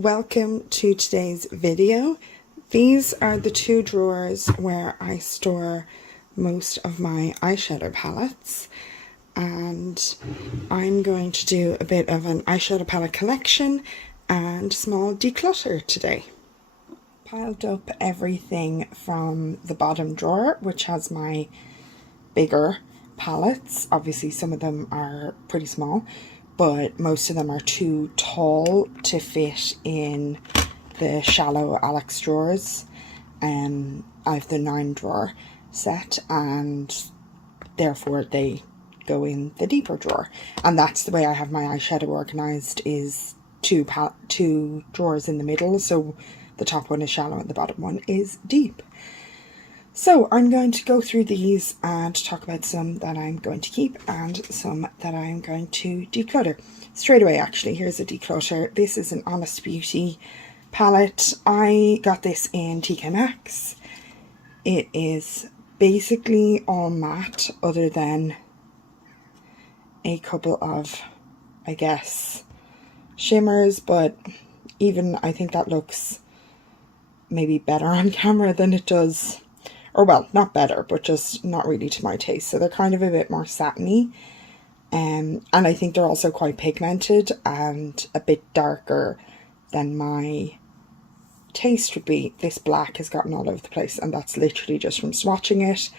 Welcome to today's video. These are the two drawers where I store most of my eyeshadow palettes, and I'm going to do a bit of an eyeshadow palette collection and small declutter today. Piled up everything from the bottom drawer, which has my bigger palettes. Obviously some of them are pretty small, but most of them are too tall to fit in the shallow Alex drawers. I have the 9 drawer set, and therefore they go in the deeper drawer. And that's the way I have my eyeshadow organized, is two drawers in the middle, so the top one is shallow and the bottom one is deep. So I'm going to go through these and talk about some that I'm going to keep and some that I'm going to declutter. Straight away, actually, here's a declutter. This is an Honest Beauty palette. I got this in TK Maxx. It is basically all matte other than a couple of, I guess, shimmers, but even I think that looks maybe better on camera than it does. Or well, not better, but just not really to my taste. So they're kind of a bit more satiny. And I think they're also quite pigmented and a bit darker than my taste would be. This black has gotten all over the place, and that's literally just from swatching it.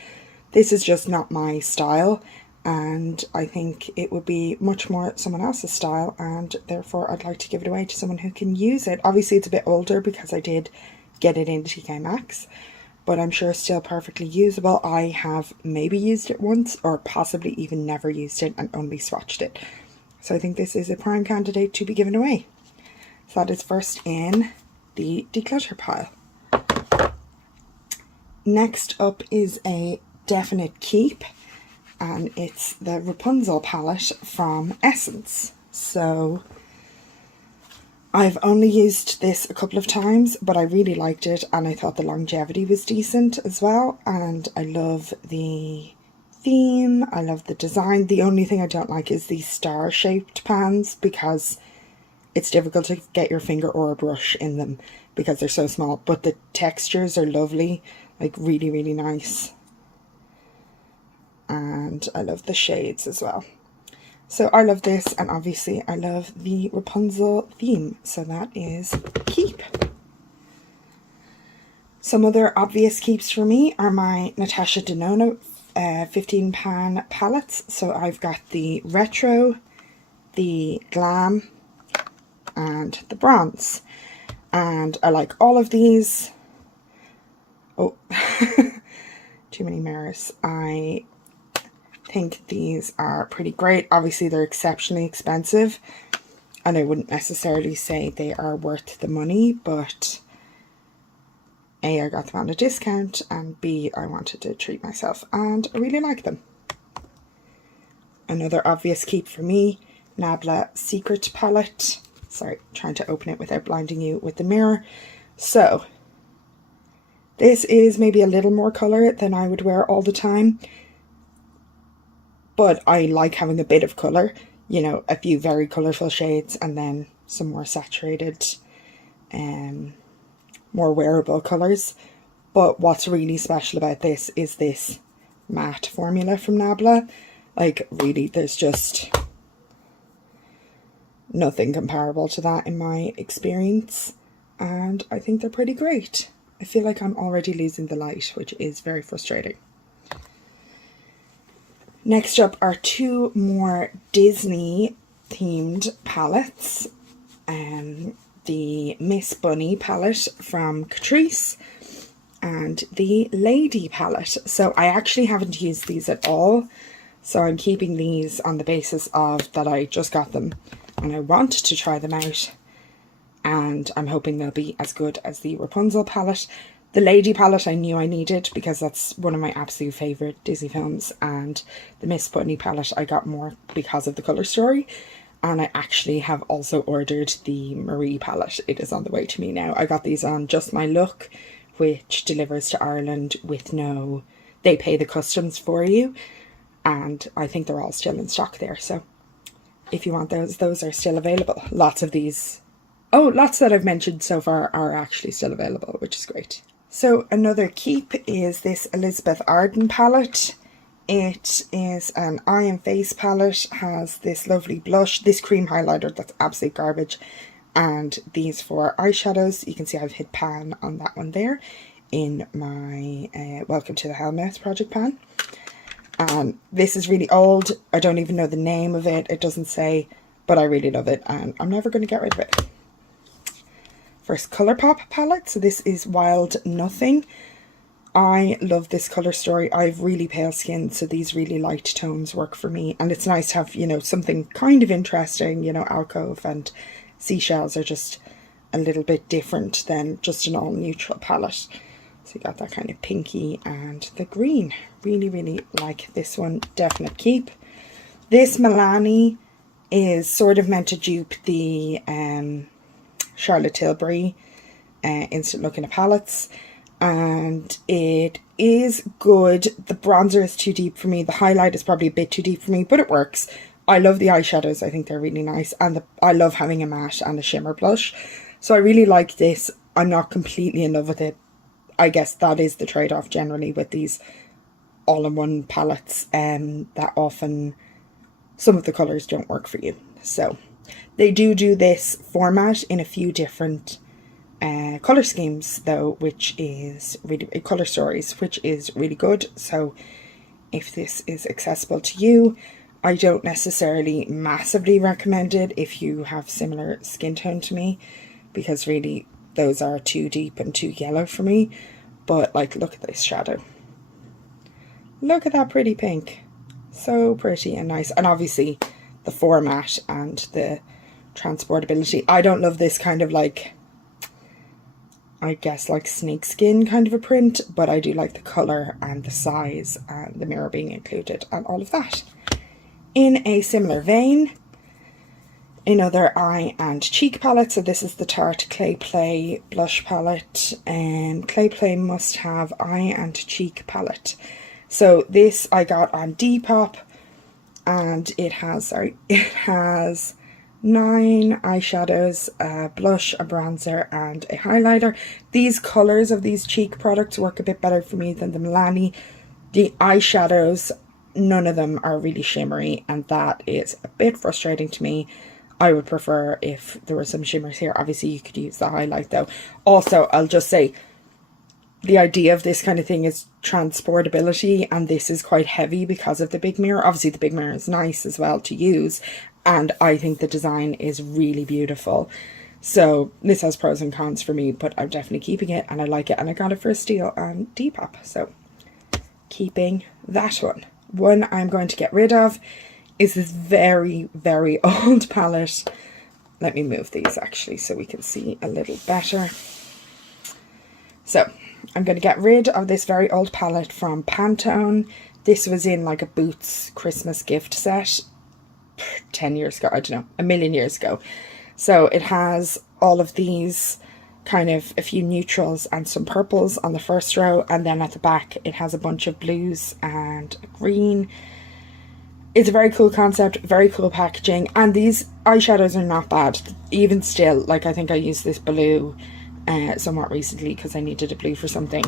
This is just not my style, and I think it would be much more someone else's style, and therefore I'd like to give it away to someone who can use it. Obviously it's a bit older because I did get it in TK Maxx, but I'm sure it's still perfectly usable. I have maybe used it once, or possibly even never used it and only swatched it. So I think this is a prime candidate to be given away. So that is first in the declutter pile. Next up is a definite keep, and it's the Rapunzel palette from Essence. So I've only used this a couple of times, but I really liked it, and I thought the longevity was decent as well, and I love the theme, I love the design. The only thing I don't like is these star-shaped pans, because it's difficult to get your finger or a brush in them because they're so small, but the textures are lovely, like really, really nice, and I love the shades as well. So I love this, and obviously I love the Rapunzel theme, so that is keep. Some other obvious keeps for me are my Natasha Denona 15 pan palettes. So I've got the Retro, the Glam, and the Bronze. And I like all of these. Oh, too many mirrors. I think these are pretty great. Obviously they're exceptionally expensive, and I wouldn't necessarily say they are worth the money, but A, I got them on a discount, and B, I wanted to treat myself, and I really like them. Another obvious keep for me, Nabla Secret palette. Sorry, trying to open it without blinding you with the mirror. So this is maybe a little more colour than I would wear all the time, but I like having a bit of colour, you know, a few very colourful shades and then some more saturated, more wearable colours. But what's really special about this is this matte formula from Nabla. Like, really, there's just nothing comparable to that in my experience, and I think they're pretty great. I feel like I'm already losing the light, which is very frustrating. Next up are two more Disney themed palettes. The Miss Bunny palette from Catrice and the Lady palette. So I actually haven't used these at all, so I'm keeping these on the basis of that I just got them and I want to try them out, and I'm hoping they'll be as good as the Rapunzel palette. The Lady palette I knew I needed because that's one of my absolute favourite Disney films, and the Miss Bunny palette I got more because of the colour story. And I actually have also ordered the Marie palette. It is on the way to me now. I got these on Just My Look, which delivers to Ireland with no, they pay the customs for you, and I think they're all still in stock there. So if you want those are still available. Lots of these Oh, lots that I've mentioned so far are actually still available, which is great. So another keep is this Elizabeth Arden palette. It is an eye and face palette, has this lovely blush, this cream highlighter that's absolute garbage, and these 4 eyeshadows. You can see I've hit pan on that one there in my Welcome to the Hellmouth project pan. This is really old. I don't even know the name of it. It doesn't say, but I really love it and I'm never going to get rid of it. First Colourpop palette. So this is Wild Nothing. I love this colour story. I have really pale skin, so these really light tones work for me. And it's nice to have, you know, something kind of interesting. You know, Alcove and Seashells are just a little bit different than just an all neutral palette. So you got that kind of pinky and the green. Really, really like this one. Definite keep. This Milani is sort of meant to dupe the Charlotte Tilbury Instant Look in a Palettes. And it is good. The bronzer is too deep for me. The highlight is probably a bit too deep for me, but it works. I love the eyeshadows. I think they're really nice. And I love having a matte and a shimmer blush. So I really like this. I'm not completely in love with it. I guess that is the trade-off generally with these all-in-one palettes. That often some of the colours don't work for you. So they do this format in a few different colour schemes though, which is really colour stories, which is really good. So if this is accessible to you, I don't necessarily massively recommend it if you have similar skin tone to me, because really those are too deep and too yellow for me. But like, look at this shadow, look at that pretty pink, so pretty and nice. And obviously the format and the transportability. I don't love this kind of like, I guess like snakeskin kind of a print, but I do like the colour and the size and the mirror being included and all of that. In a similar vein, another eye and cheek palette. So this is the Tarte Clay Play blush palette, and Clay Play must have eye and cheek palette. So this I got on Depop, and it has 9 eyeshadows, a blush, a bronzer and a highlighter. These colours of these cheek products work a bit better for me than the Milani. The eyeshadows, none of them are really shimmery, and that is a bit frustrating to me. I would prefer if there were some shimmers here. Obviously you could use the highlight though. Also, I'll just say the idea of this kind of thing is transportability, and this is quite heavy because of the big mirror. Obviously the big mirror is nice as well to use, and I think the design is really beautiful. So this has pros and cons for me, but I'm definitely keeping it and I like it, and I got it for a steal on Depop. So keeping that one. One I'm going to get rid of is this very, very old palette. Let me move these actually so we can see a little better. So I'm going to get rid of this very old palette from Pantone. This was in like a Boots Christmas gift set 10 years ago, I don't know, a million years ago. So it has all of these kind of a few neutrals and some purples on the first row, and then at the back it has a bunch of blues and a green. It's a very cool concept, very cool packaging, and these eyeshadows are not bad even still. Like, I think I used this blue somewhat recently because I needed a blue for something,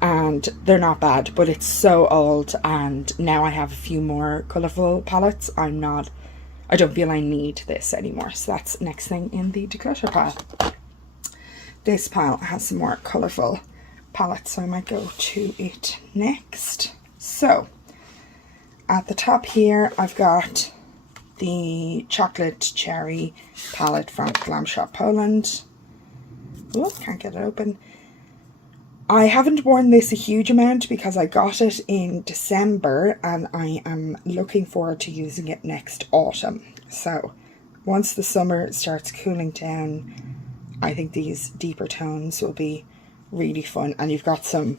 and they're not bad, but it's so old, and now I have a few more colourful palettes. I don't feel I need this anymore. So that's next thing in the declutter pile. This pile has some more colourful palettes, so I might go to it next. So at the top here, I've got the Chocolate Cherry palette from Glam Shop Poland. Oh, can't get it open. I haven't worn this a huge amount because I got it in December, and I am looking forward to using it next autumn. So once the summer starts cooling down, I think these deeper tones will be really fun. And you've got some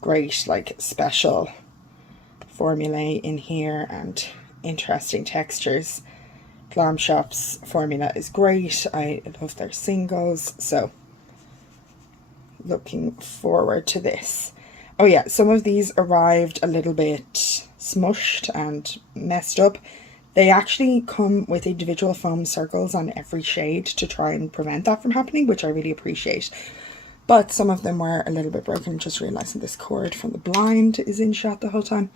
great like special formulae in here and interesting textures. Glam Shop's formula is great. I love their singles, so looking forward to this. Oh yeah, some of these arrived a little bit smushed and messed up. They actually come with individual foam circles on every shade to try and prevent that from happening, which I really appreciate. But some of them were a little bit broken. Just realising this cord from the blind is in shot the whole time.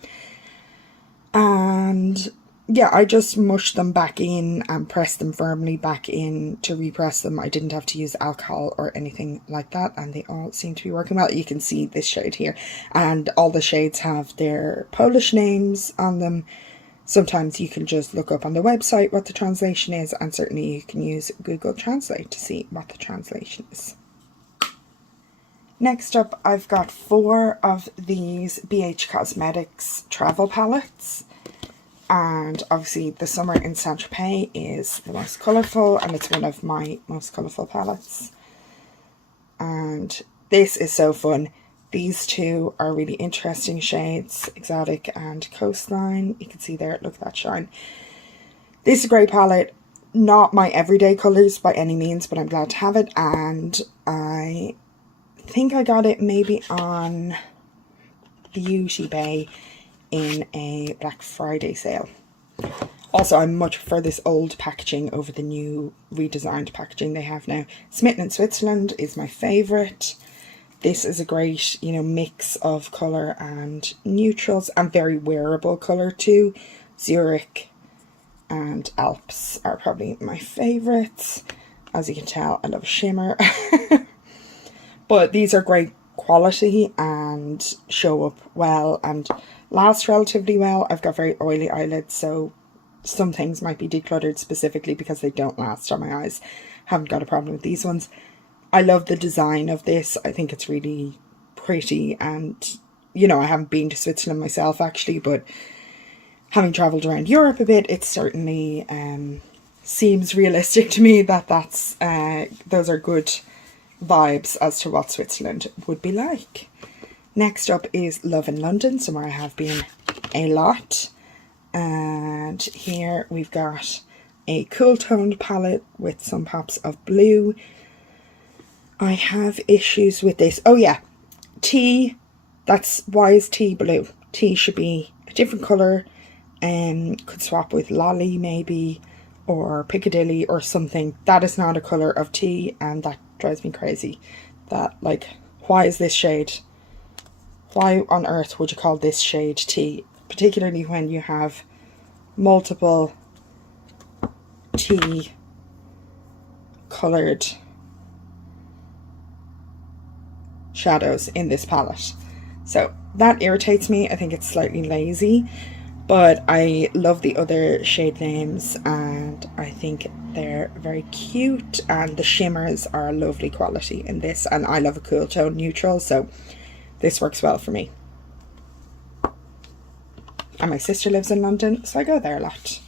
And yeah, I just mushed them back in and pressed them firmly back in to repress them. I didn't have to use alcohol or anything like that, and they all seem to be working well. You can see this shade here, and all the shades have their Polish names on them. Sometimes you can just look up on the website what the translation is, and certainly you can use Google Translate to see what the translation is. Next up, I've got 4 of these BH Cosmetics travel palettes. And obviously the summer in Saint-Tropez is the most colourful, and it's one of my most colourful palettes. And this is so fun. These 2 are really interesting shades, Exotic and Coastline. You can see there, look at that shine. This is a great palette. Not my everyday colours by any means, but I'm glad to have it. And I think I got it maybe on Beauty Bay in a Black Friday sale. Also, I much prefer this old packaging over the new redesigned packaging they have now. Smitten in Switzerland is my favourite. This is a great, you know, mix of colour and neutrals, and very wearable colour too. Zurich and Alps are probably my favourites. As you can tell, I love a shimmer. But these are great quality and show up well and last relatively well. I've got very oily eyelids, so some things might be decluttered specifically because they don't last on my eyes. Haven't got a problem with these ones. I love the design of this. I think it's really pretty, and you know, I haven't been to Switzerland myself actually, but having travelled around Europe a bit, it certainly seems realistic to me that those are good vibes as to what Switzerland would be like. Next up is Love in London, somewhere I have been a lot. And here we've got a cool toned palette with some pops of blue. I have issues with this. Oh yeah, tea. Why is tea blue? Tea should be a different colour. Could swap with Lolly maybe, or Piccadilly or something. That is not a colour of tea, and that drives me crazy. That, like, why is this shade? Why on earth would you call this shade tea? Particularly when you have multiple tea coloured shadows in this palette. So that irritates me. I think it's slightly lazy, but I love the other shade names and I think they're very cute, and the shimmers are a lovely quality in this, and I love a cool tone neutral, so this works well for me. And my sister lives in London, so I go there a lot.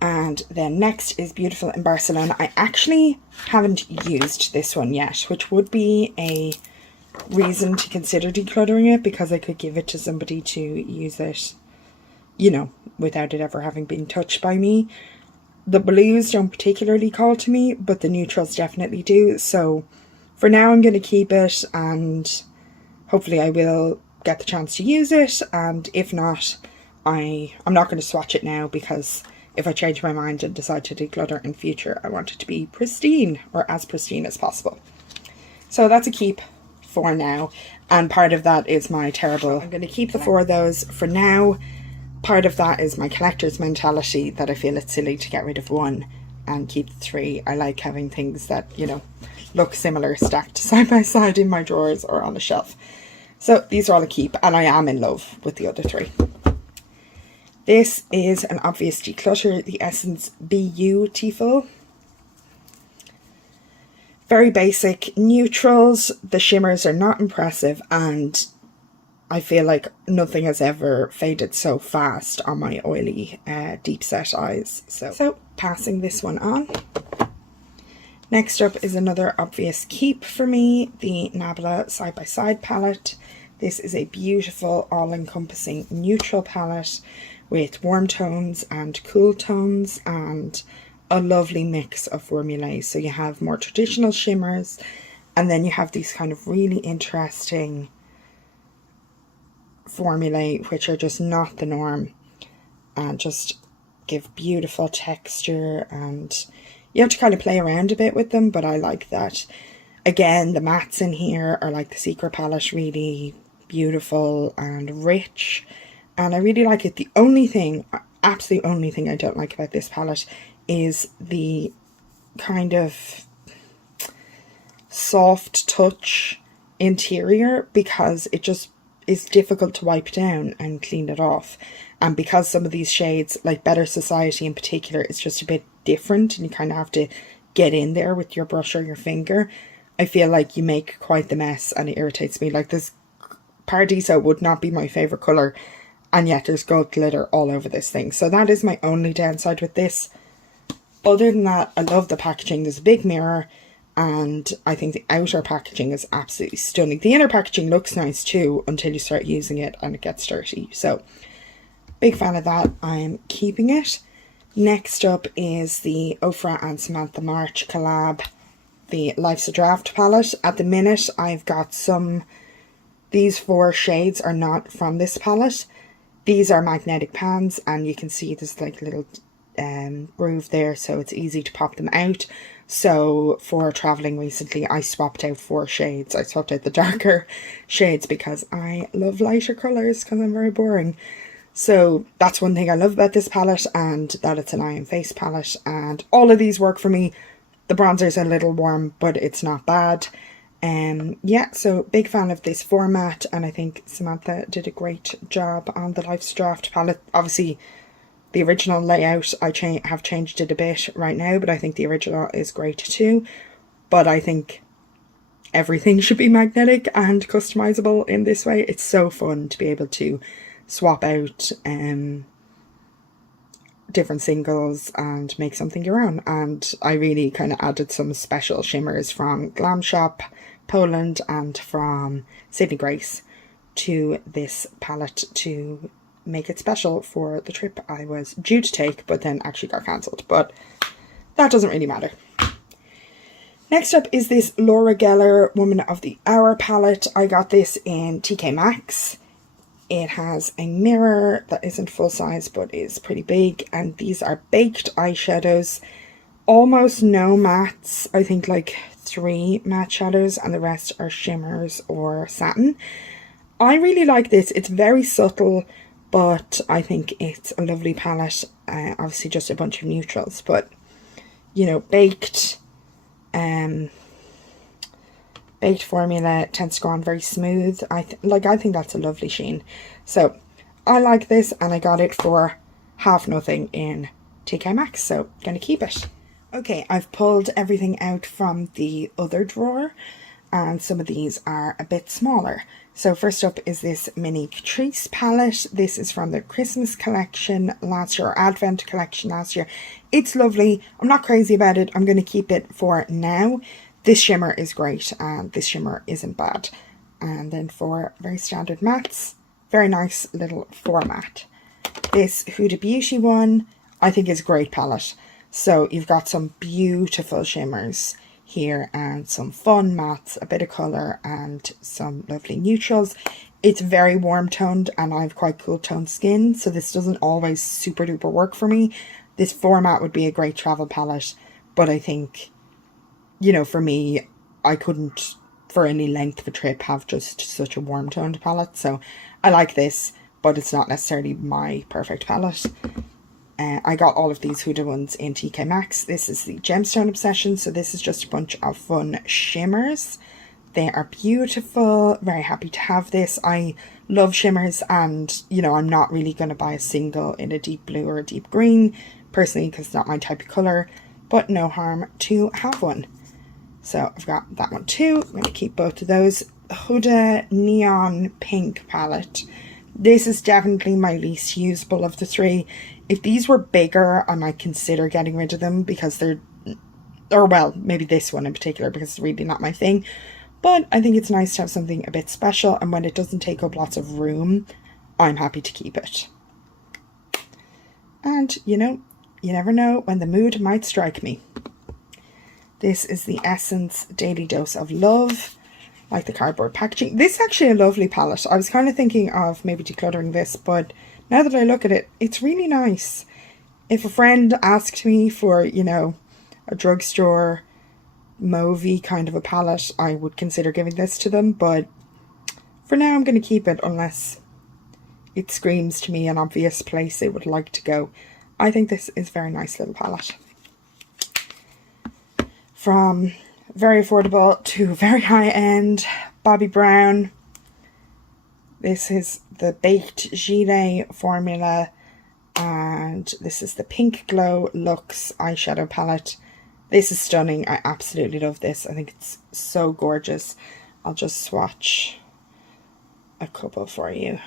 And then next is Be-you-tiful in Barcelona. I actually haven't used this one yet, which would be a reason to consider decluttering it, because I could give it to somebody to use it, you know, without it ever having been touched by me. The blues don't particularly call to me, but the neutrals definitely do. So for now I'm going to keep it, and hopefully I will get the chance to use it. And if not, I'm not going to swatch it now, because if I change my mind and decide to declutter in future, I want it to be pristine, or as pristine as possible. So that's a keep for now, and part of that is my terrible, I'm going to keep the 4 of those for now. Part of that is my collector's mentality, that I feel it's silly to get rid of 1 and keep the 3. I like having things that, you know, look similar stacked side by side in my drawers or on a shelf. So these are all a keep, and I am in love with the other 3. This is an obvious declutter, the Essence Be-you-tiful. Very basic neutrals. The shimmers are not impressive, and I feel like nothing has ever faded so fast on my oily, deep set eyes. So passing this one on. Next up is another obvious keep for me, the Nabla Side by Side palette. This is a beautiful, all-encompassing neutral palette with warm tones and cool tones, and a lovely mix of formulae. So you have more traditional shimmers, and then you have these kind of really interesting formulae which are just not the norm, and just give beautiful texture, and you have to kind of play around a bit with them, but I like that. Again, the mattes in here are like the Secret palette, really beautiful and rich, and I really like it. The only thing, absolute only thing I don't like about this palette is the kind of soft touch interior, because it just is difficult to wipe down and clean it off. And because some of these shades, like Better Society in particular, is just a bit different and you kind of have to get in there with your brush or your finger, I feel like you make quite the mess and it irritates me. Like this Paradisa would not be my favourite colour, and yet there's gold glitter all over this thing. So that is my only downside with this. Other than that, I love the packaging. There's a big mirror, and I think the outer packaging is absolutely stunning. The inner packaging looks nice too until you start using it and it gets dirty. So big fan of that. I'm keeping it. Next up is the Ofra and Samanta March collab, the Life's a Draft palette. At the minute I've got these 4 shades are not from this palette. These are magnetic pans, and you can see there's like a little groove there, so it's easy to pop them out. So for traveling recently, I swapped out 4 shades. I swapped out the darker shades because I love lighter colors because I'm very boring. So that's one thing I love about this palette, and that it's an eye and face palette, and all of these work for me. The bronzer's a little warm, but it's not bad. Yeah, so big fan of this format, and I think Samantha did a great job on the Life's Draft palette. Obviously, the original layout, I have changed it a bit right now, but I think the original is great too. But I think everything should be magnetic and customizable in this way. It's so fun to be able to swap out different singles and make something your own. And I really kind of added some special shimmers from Glam Shop Poland and from Sydney Grace to this palette to make it special for the trip I was due to take, but then actually got cancelled. But that doesn't really matter. Next up is this Laura Geller Woman of the Hour palette. I got this in TK Maxx. It has a mirror that isn't full size but is pretty big, and these are baked eyeshadows. Almost no mattes. I think like 3 matte shadows, and the rest are shimmers or satin. I really like this. It's very subtle, but I think it's a lovely palette. Obviously just a bunch of neutrals, but you know, baked formula tends to go on very smooth. I think that's a lovely sheen. So I like this, and I got it for half nothing in TK Maxx, so gonna keep it. Okay, I've pulled everything out from the other drawer, and some of these are a bit smaller. So first up is this mini Catrice palette. This is from the Christmas collection last year, or Advent collection last year. It's lovely. I'm not crazy about it. I'm going to keep it for now. This shimmer is great, and this shimmer isn't bad. And then for very standard mattes, very nice little format. This Huda Beauty one, I think is a great palette. So you've got some beautiful shimmers here and some fun mattes, a bit of colour and some lovely neutrals. It's very warm toned, and I have quite cool toned skin, so this doesn't always super duper work for me. This format would be a great travel palette, but I think, you know, for me, I couldn't for any length of a trip have just such a warm toned palette. So I like this, but it's not necessarily my perfect palette. I got all of these Huda ones in TK Maxx. This is the Gemstone Obsession, so this is just a bunch of fun shimmers. They are beautiful. Very happy to have this. I love shimmers, and you know, I'm not really going to buy a single in a deep blue or a deep green personally because it's not my type of colour, but no harm to have one. So I've got that one too. I'm going to keep both of those. Huda Neon Pink palette. This is definitely my least usable of the 3. If these were bigger, I might consider getting rid of them because they're, or well, maybe this one in particular because it's really not my thing. But I think it's nice to have something a bit special, and when it doesn't take up lots of room, I'm happy to keep it. And, you know, you never know when the mood might strike me. This is the Essence Daily Dose of Love. Like the cardboard packaging. This is actually a lovely palette. I was kind of thinking of maybe decluttering this, but now that I look at it, it's really nice. If a friend asked me for, you know, a drugstore mauvey kind of a palette, I would consider giving this to them, but for now I'm going to keep it unless it screams to me an obvious place they would like to go. I think this is a very nice little palette. From very affordable to very high end, Bobbi Brown. This is the Baked Gilet formula, and this is the Pink Glow Luxe eyeshadow palette. This is stunning. I absolutely love this. I think it's so gorgeous. I'll just swatch a couple for you.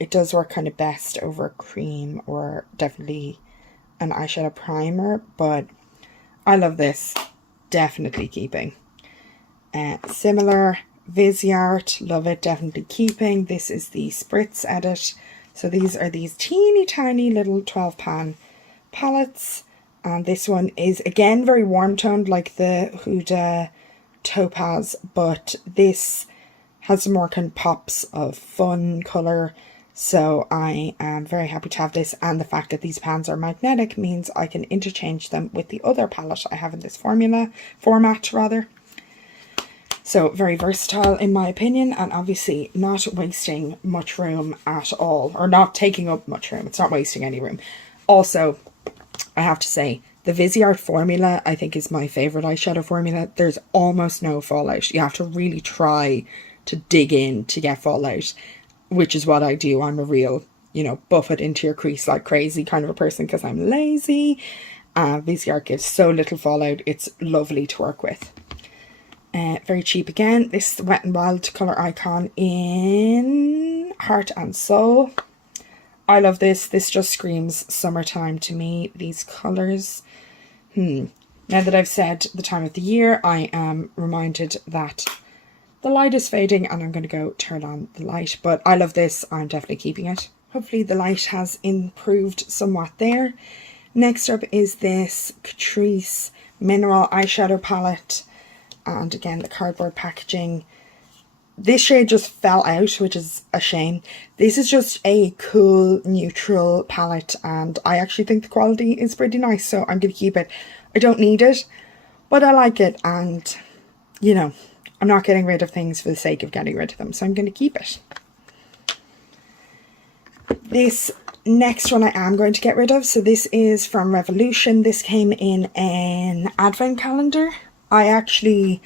It does work kind of best over cream or definitely an eyeshadow primer, but I love this. Definitely keeping. Similar Viseart, love it, definitely keeping. This is the Spritz Edit. So these are these teeny tiny little 12 pan palettes, and this one is again very warm toned like the Huda Topaz, but this has some more kind of pops of fun colour. So I am very happy to have this, and the fact that these pans are magnetic means I can interchange them with the other palette I have in this format rather. So very versatile in my opinion, and obviously not wasting much room at all, or not taking up much room. It's not wasting any room. Also, I have to say, the Viseart formula I think is my favourite eyeshadow formula. There's almost no fallout. You have to really try to dig in to get fallout, which is what I do. I'm a real, you know, buff it into your crease like crazy kind of a person because I'm lazy. Viseart gives so little fallout. It's lovely to work with. Very cheap again. This is the Wet n Wild colour icon in Heart and Soul. I love this. This just screams summertime to me. These colours. Now that I've said the time of the year, I am reminded that the light is fading and I'm going to go turn on the light. But I love this. I'm definitely keeping it. Hopefully the light has improved somewhat there. Next up is this Catrice Mineral Eyeshadow Palette. And again, the cardboard packaging. This shade just fell out, which is a shame. This is just a cool neutral palette, and I actually think the quality is pretty nice, so I'm going to keep it. I don't need it, but I like it, and, you know, I'm not getting rid of things for the sake of getting rid of them, so I'm going to keep it. This next one I am going to get rid of, so this is from Revolution. This came in an advent calendar. I actually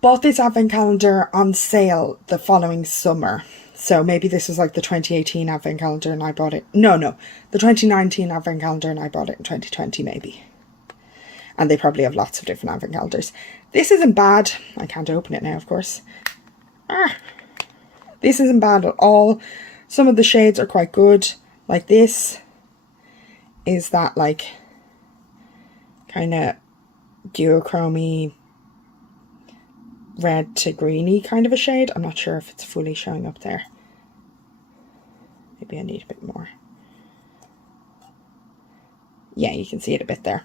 bought this advent calendar on sale the following summer. So maybe this was like the 2018 advent calendar and I bought it. No, the 2019 advent calendar and I bought it in 2020 maybe. And they probably have lots of different advent calendars. This isn't bad. I can't open it now, of course. This isn't bad at all. Some of the shades are quite good. Like this is that like kind of duochrome red to greeny kind of a shade. I'm not sure if it's fully showing up there. Maybe I need a bit more. Yeah, you can see it a bit there.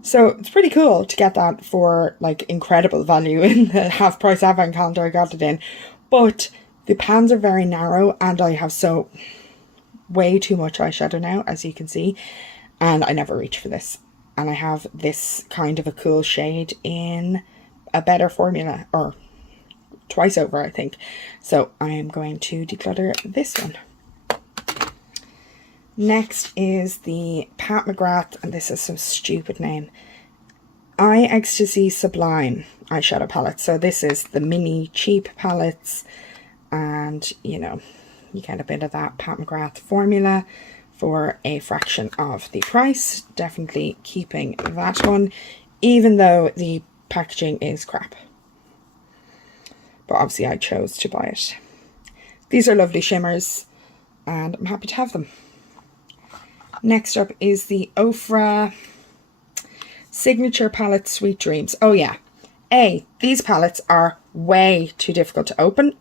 So it's pretty cool to get that for like incredible value in the half price advent calendar I got it in. But the pans are very narrow and I have way too much eyeshadow now, as you can see, and I never reach for this. And I have this kind of a cool shade in a better formula, or twice over, I think. So I am going to declutter this one. Next is the Pat Mcgrath, and this is some stupid name, Eye Ecstasy Sublime eyeshadow palette. So this is the mini cheap palettes, and you know, you get a bit of that Pat Mcgrath formula for a fraction of the price. Definitely keeping that one, even though the packaging is crap. But obviously I chose to buy it. These are lovely shimmers and I'm happy to have them. Next up is the Ofra Signature Palette Sweet Dreams. Oh yeah. A, these palettes are way too difficult to open.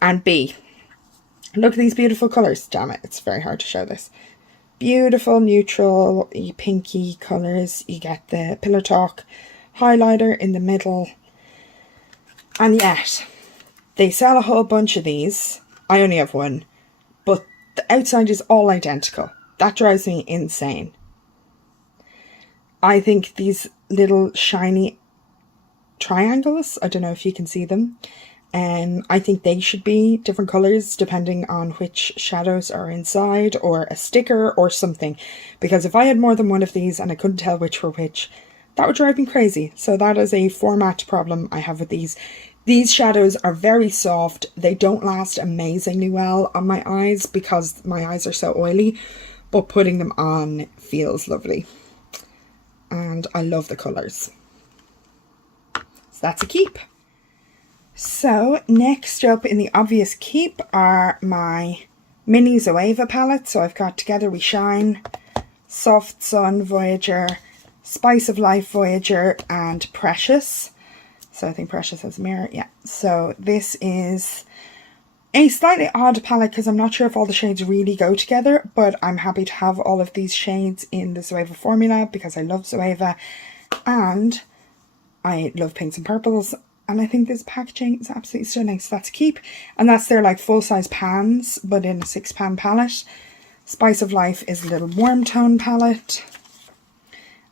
And B, look at these beautiful colours. Damn it, it's very hard to show this. Beautiful neutral pinky colours. You get the Pillow Talk highlighter in the middle. And yet, They sell a whole bunch of these. I only have one. But the outside is all identical. That drives me insane. I think these little shiny triangles, I don't know if you can see them, I think they should be different colours depending on which shadows are inside, or a sticker or something. Because if I had more than one of these and I couldn't tell which were which, that would drive me crazy. So that is a format problem I have with these. These shadows are very soft. They don't last amazingly well on my eyes because my eyes are so oily, but putting them on feels lovely. And I love the colours. So that's a keep. So next up in the obvious keep are my mini Zoever palettes. So I've got Together We Shine, Soft Sun Voyager, Spice of Life Voyager, and Precious. So I think Precious has a mirror, yeah. So this is a slightly odd palette because I'm not sure if all the shades really go together, but I'm happy to have all of these shades in the Zoever formula because I love Zoever and I love pinks and purples. And I think this packaging is absolutely stunning, so that's a keep. And that's their like full-size pans, but in a 6-pan palette. Spice of Life is a little warm tone palette.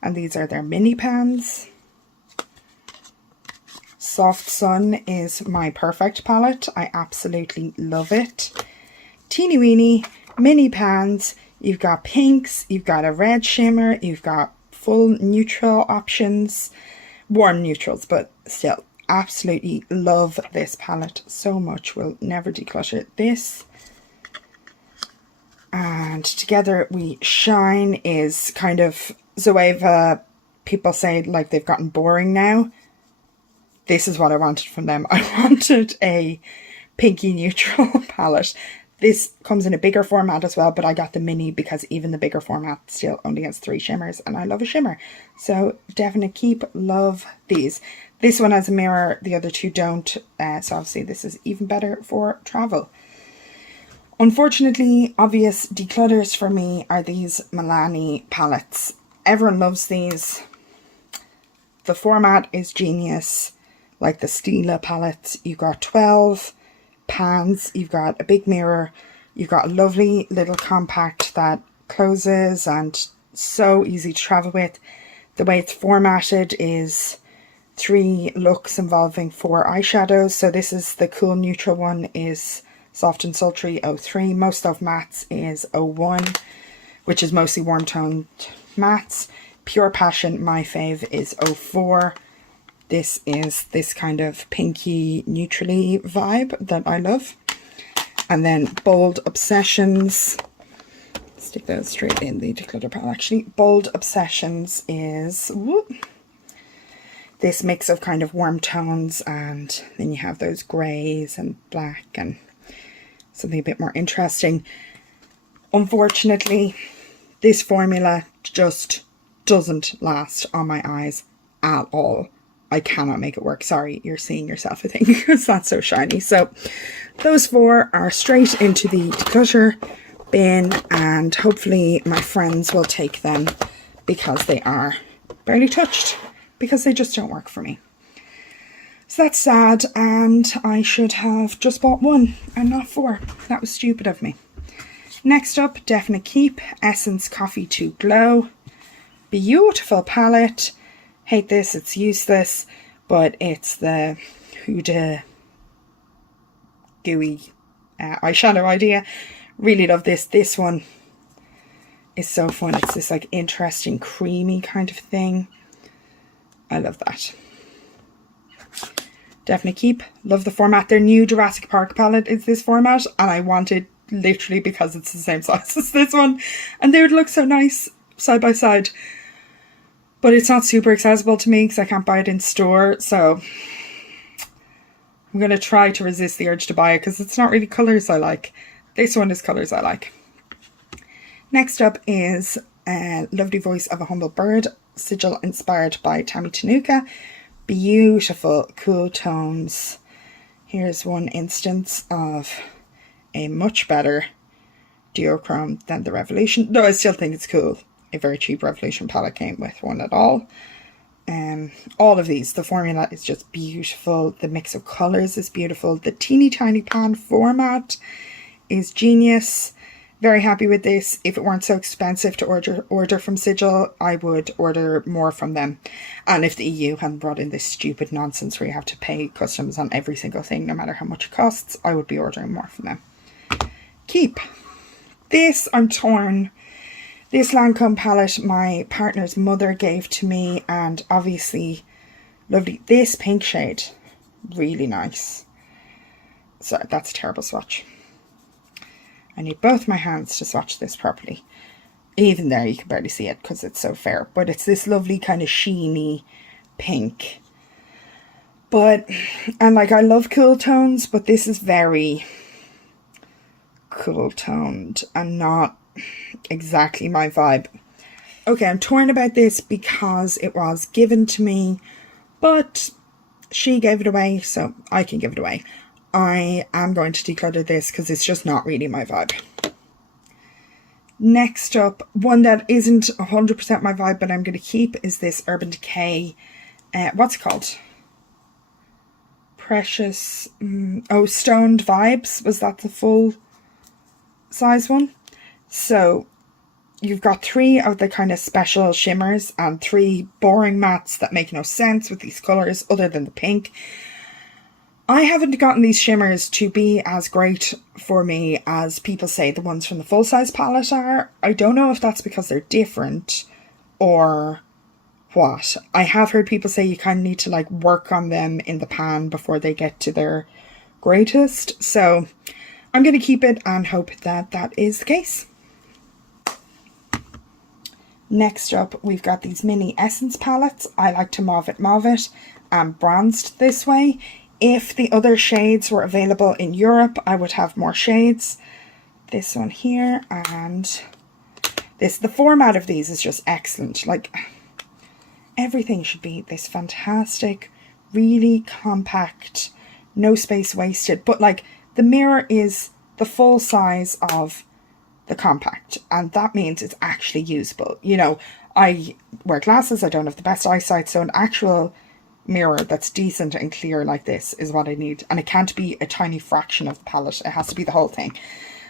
And these are their mini pans. Soft Sun is my perfect palette. I absolutely love it. Teeny weeny mini pans. You've got pinks, you've got a red shimmer, you've got full neutral options. Warm neutrals, but still. Absolutely love this palette so much. Will never declutter this. And Together We Shine is kind of Zoever. People say like they've gotten boring now. This is what I wanted from them. I wanted a pinky neutral palette. This comes in a bigger format as well, but I got the mini because even the bigger format still only has 3 shimmers and I love a shimmer. So definite keep, love these. This one has a mirror, the other two don't, so obviously this is even better for travel. Unfortunately, obvious declutters for me are these Milani palettes. Everyone loves these. The format is genius, like the Stila palettes. You've got 12 pans, you've got a big mirror, you've got a lovely little compact that closes and so easy to travel with. The way it's formatted is 3 looks involving 4 eyeshadows. So this is the cool neutral one is Soft and Sultry 03. Most of mattes is 01, which is mostly warm toned mattes. Pure Passion, my fave, is 04. This is this kind of pinky neutrally vibe that I love. And then Bold Obsessions. Stick those straight in the declutter pile actually. Bold Obsessions is this mix of kind of warm tones, and then you have those greys and black and something a bit more interesting. Unfortunately, this formula just doesn't last on my eyes at all. I cannot make it work. Sorry, you're seeing yourself, I think, because that's so shiny. So those 4 are straight into the declutter bin, and hopefully my friends will take them because they are barely touched, because they just don't work for me. So that's sad, and I should have just bought 1 and not 4. That was stupid of me. Next up, definite keep, Essence Coffee to Glow. Be-you-tiful palette. Hate this, it's useless, but it's the Huda gooey eyeshadow idea. Really love this. This one is so fun. It's this like interesting creamy kind of thing. I love that. Definitely keep. Love the format. Their new Jurassic Park palette is this format, and I want it literally because it's the same size as this one, and they would look so nice side by side. But it's not super accessible to me because I can't buy it in store, so I'm going to try to resist the urge to buy it because it's not really colours I like. This one is colours I like. Next up is Lovely Voice of a Humble Bird, sigil inspired by Tammy Tenuka. Beautiful, cool tones. Here's one instance of a much better duochrome than the Revolution, though I still think it's cool. A very cheap Revolution palette came with one at all. All of these, the formula is just beautiful. The mix of colors is beautiful. The teeny tiny pan format is genius. Very happy with this. If it weren't so expensive to order from Sigil, I would order more from them. And if the EU hadn't brought in this stupid nonsense where you have to pay customs on every single thing, no matter how much it costs, I would be ordering more from them. Keep. This, I'm torn. This Lancome palette my partner's mother gave to me, and obviously lovely. This pink shade, really nice. So that's a terrible swatch. I need both my hands to swatch this properly. Even there you can barely see it because it's so fair. But it's this lovely kind of sheeny pink. But, and like I love cool tones, but this is very cool toned and not exactly my vibe. Okay, I'm torn about this because it was given to me, but she gave it away, so I can give it away. I am going to declutter this because it's just not really my vibe. Next up, one that isn't 100% my vibe, but I'm going to keep, is this Urban Decay, what's it called? Precious, Stoned Vibes, was that the full size one? So you've got 3 of the kind of special shimmers and 3 boring mattes that make no sense with these colours other than the pink. I haven't gotten these shimmers to be as great for me as people say the ones from the full size palette are. I don't know if that's because they're different or what. I have heard people say you kind of need to like work on them in the pan before they get to their greatest. So I'm going to keep it and hope that that is the case. Next up, we've got these mini Essence palettes. I like to mauve it and bronzed this way. If the other shades were available in Europe, I would have more shades. This one here and this. The format of these is just excellent. Like, everything should be this fantastic, really compact, no space wasted. But like, the mirror is the full size of the compact, and that means it's actually usable. You know, I wear glasses, I don't have the best eyesight, so an actual mirror that's decent and clear like this is what I need. And it can't be a tiny fraction of the palette, it has to be the whole thing.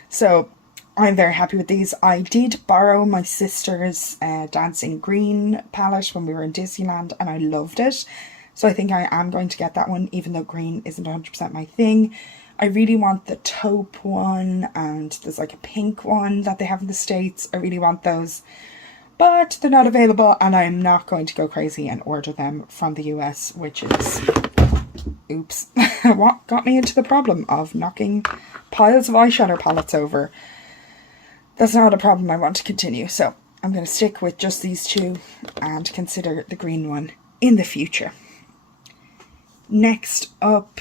So I'm very happy with these. I did borrow my sister's Dancing Green palette when we were in Disneyland, and I loved it. So I think I am going to get that one, even though green isn't 100% my thing. I really want the taupe one, and there's like a pink one that they have in the States. I really want those, but they're not available, and I'm not going to go crazy and order them from the US, which is, oops, what got me into the problem of knocking piles of eyeshadow palettes over. That's not a problem I want to continue, so I'm going to stick with just these 2 and consider the green one in the future. Next up,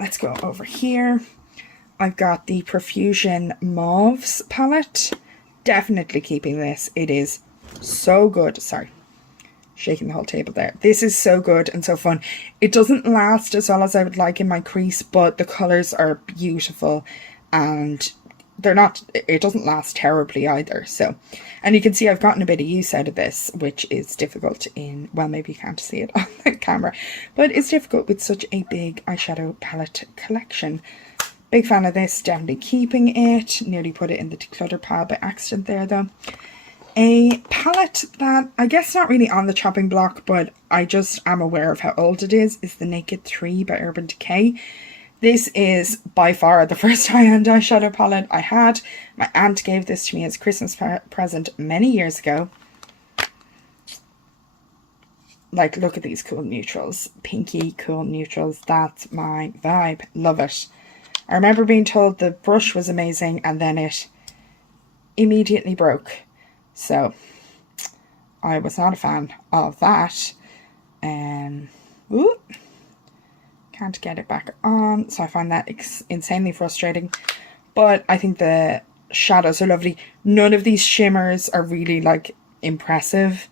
let's go over here. I've got the Profusion Mauves palette. Definitely keeping this. It is so good. Sorry, shaking the whole table there. This is so good and so fun. It doesn't last as well as I would like in my crease, but the colours are beautiful and they're not, it doesn't last terribly either. So, and you can see I've gotten a bit of use out of this, which is difficult in, well, maybe you can't see it on the camera, but it's difficult with such a big eyeshadow palette collection. Big fan of this, definitely keeping it. Nearly put it in the declutter pile by accident there though. A palette that I guess not really on the chopping block, but I just am aware of how old it is the Naked 3 by Urban Decay. This is by far the first high-end eyeshadow palette I had. My aunt gave this to me as a Christmas present many years ago. Like, look at these cool neutrals. Pinky cool neutrals. That's my vibe. Love it. I remember being told the brush was amazing and then it immediately broke. So, I was not a fan of that. Ooh. Can't get it back on, so I find that insanely frustrating. But I think the shadows are lovely. None of these shimmers are really like impressive,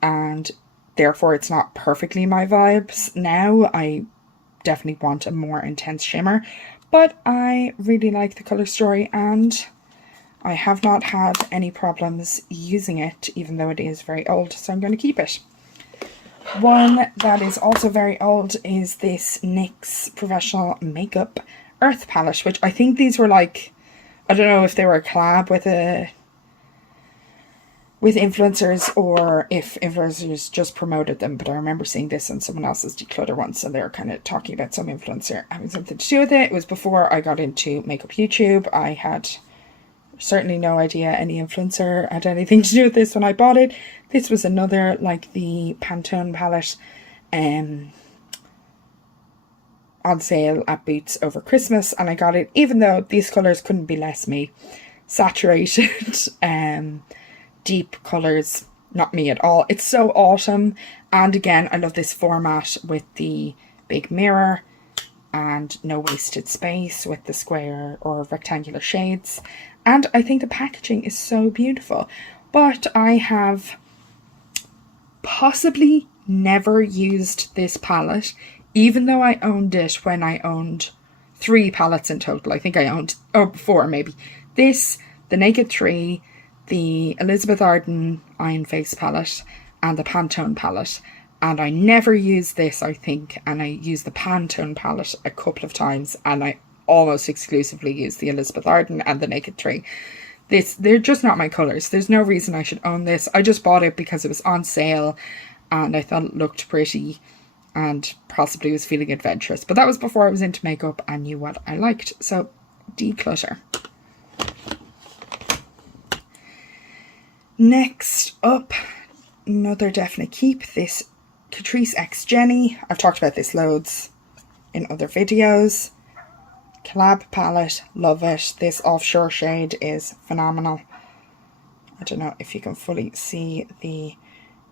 and therefore it's not perfectly my vibes now. I definitely want a more intense shimmer, but I really like the colour story and I have not had any problems using it, even though it is very old, so I'm going to keep it. One that is also very old is this NYX Professional Makeup Earth Palette, which I think these were like, I don't know if they were a collab with influencers or if influencers just promoted them, but I remember seeing this on someone else's Declutter once, and they were kind of talking about some influencer having something to do with it. It was before I got into makeup YouTube. I had certainly no idea any influencer had anything to do with this when I bought it. This was another, like the Pantone palette, on sale at Boots over Christmas, and I got it even though these colours couldn't be less me. Saturated, deep colours, not me at all. It's so autumn, and again I love this format with the big mirror and no wasted space with the square or rectangular shades, and I think the packaging is so beautiful. But I have possibly never used this palette, even though I owned it when I owned 3 palettes in total. I think I owned, or 4 maybe. This, the Naked 3, the Elizabeth Arden Iron Face palette, and the Pantone palette. And I never used this, I think, and I used the Pantone palette a couple of times, and I almost exclusively used the Elizabeth Arden and the Naked 3. They're just not my colours. There's no reason I should own this. I just bought it because it was on sale and I thought it looked pretty and possibly was feeling adventurous. But that was before I was into makeup and knew what I liked. So, Declutter. Next up, another definite keep, this Catrice X Jenny. I've talked about this loads in other videos. Collab palette, love it. This offshore shade is phenomenal. I don't know if you can fully see the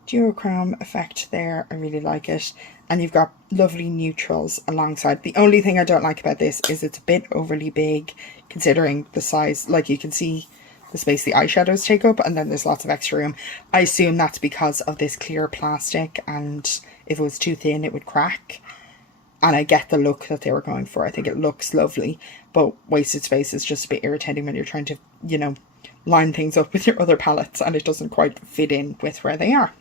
duochrome effect there. I really like it. And you've got lovely neutrals alongside. The only thing I don't like about this is it's a bit overly big considering the size. Like, you can see the space the eyeshadows take up, and then there's lots of extra room. I assume that's because of this clear plastic, and if it was too thin it would crack. And I get the look that they were going for. I think it looks lovely, but wasted space is just a bit irritating when you're trying to, you know, line things up with your other palettes and it doesn't quite fit in with where they are.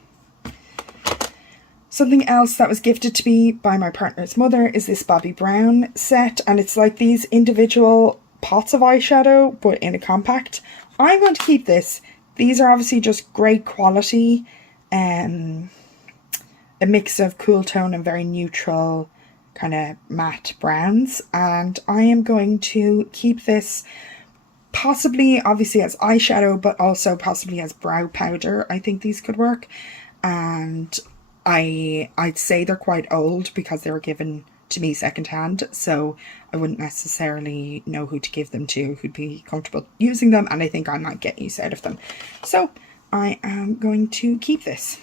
Something else that was gifted to me by my partner's mother is this Bobbi Brown set, and it's like these individual pots of eyeshadow but in a compact. I'm going to keep this. These are obviously just great quality, a mix of cool tone and very neutral kind of matte browns, and I am going to keep this possibly obviously as eyeshadow but also possibly as brow powder. I think these could work, and I'd say they're quite old because they were given to me secondhand, so I wouldn't necessarily know who to give them to who'd be comfortable using them, and I think I might get use out of them, so I am going to keep this.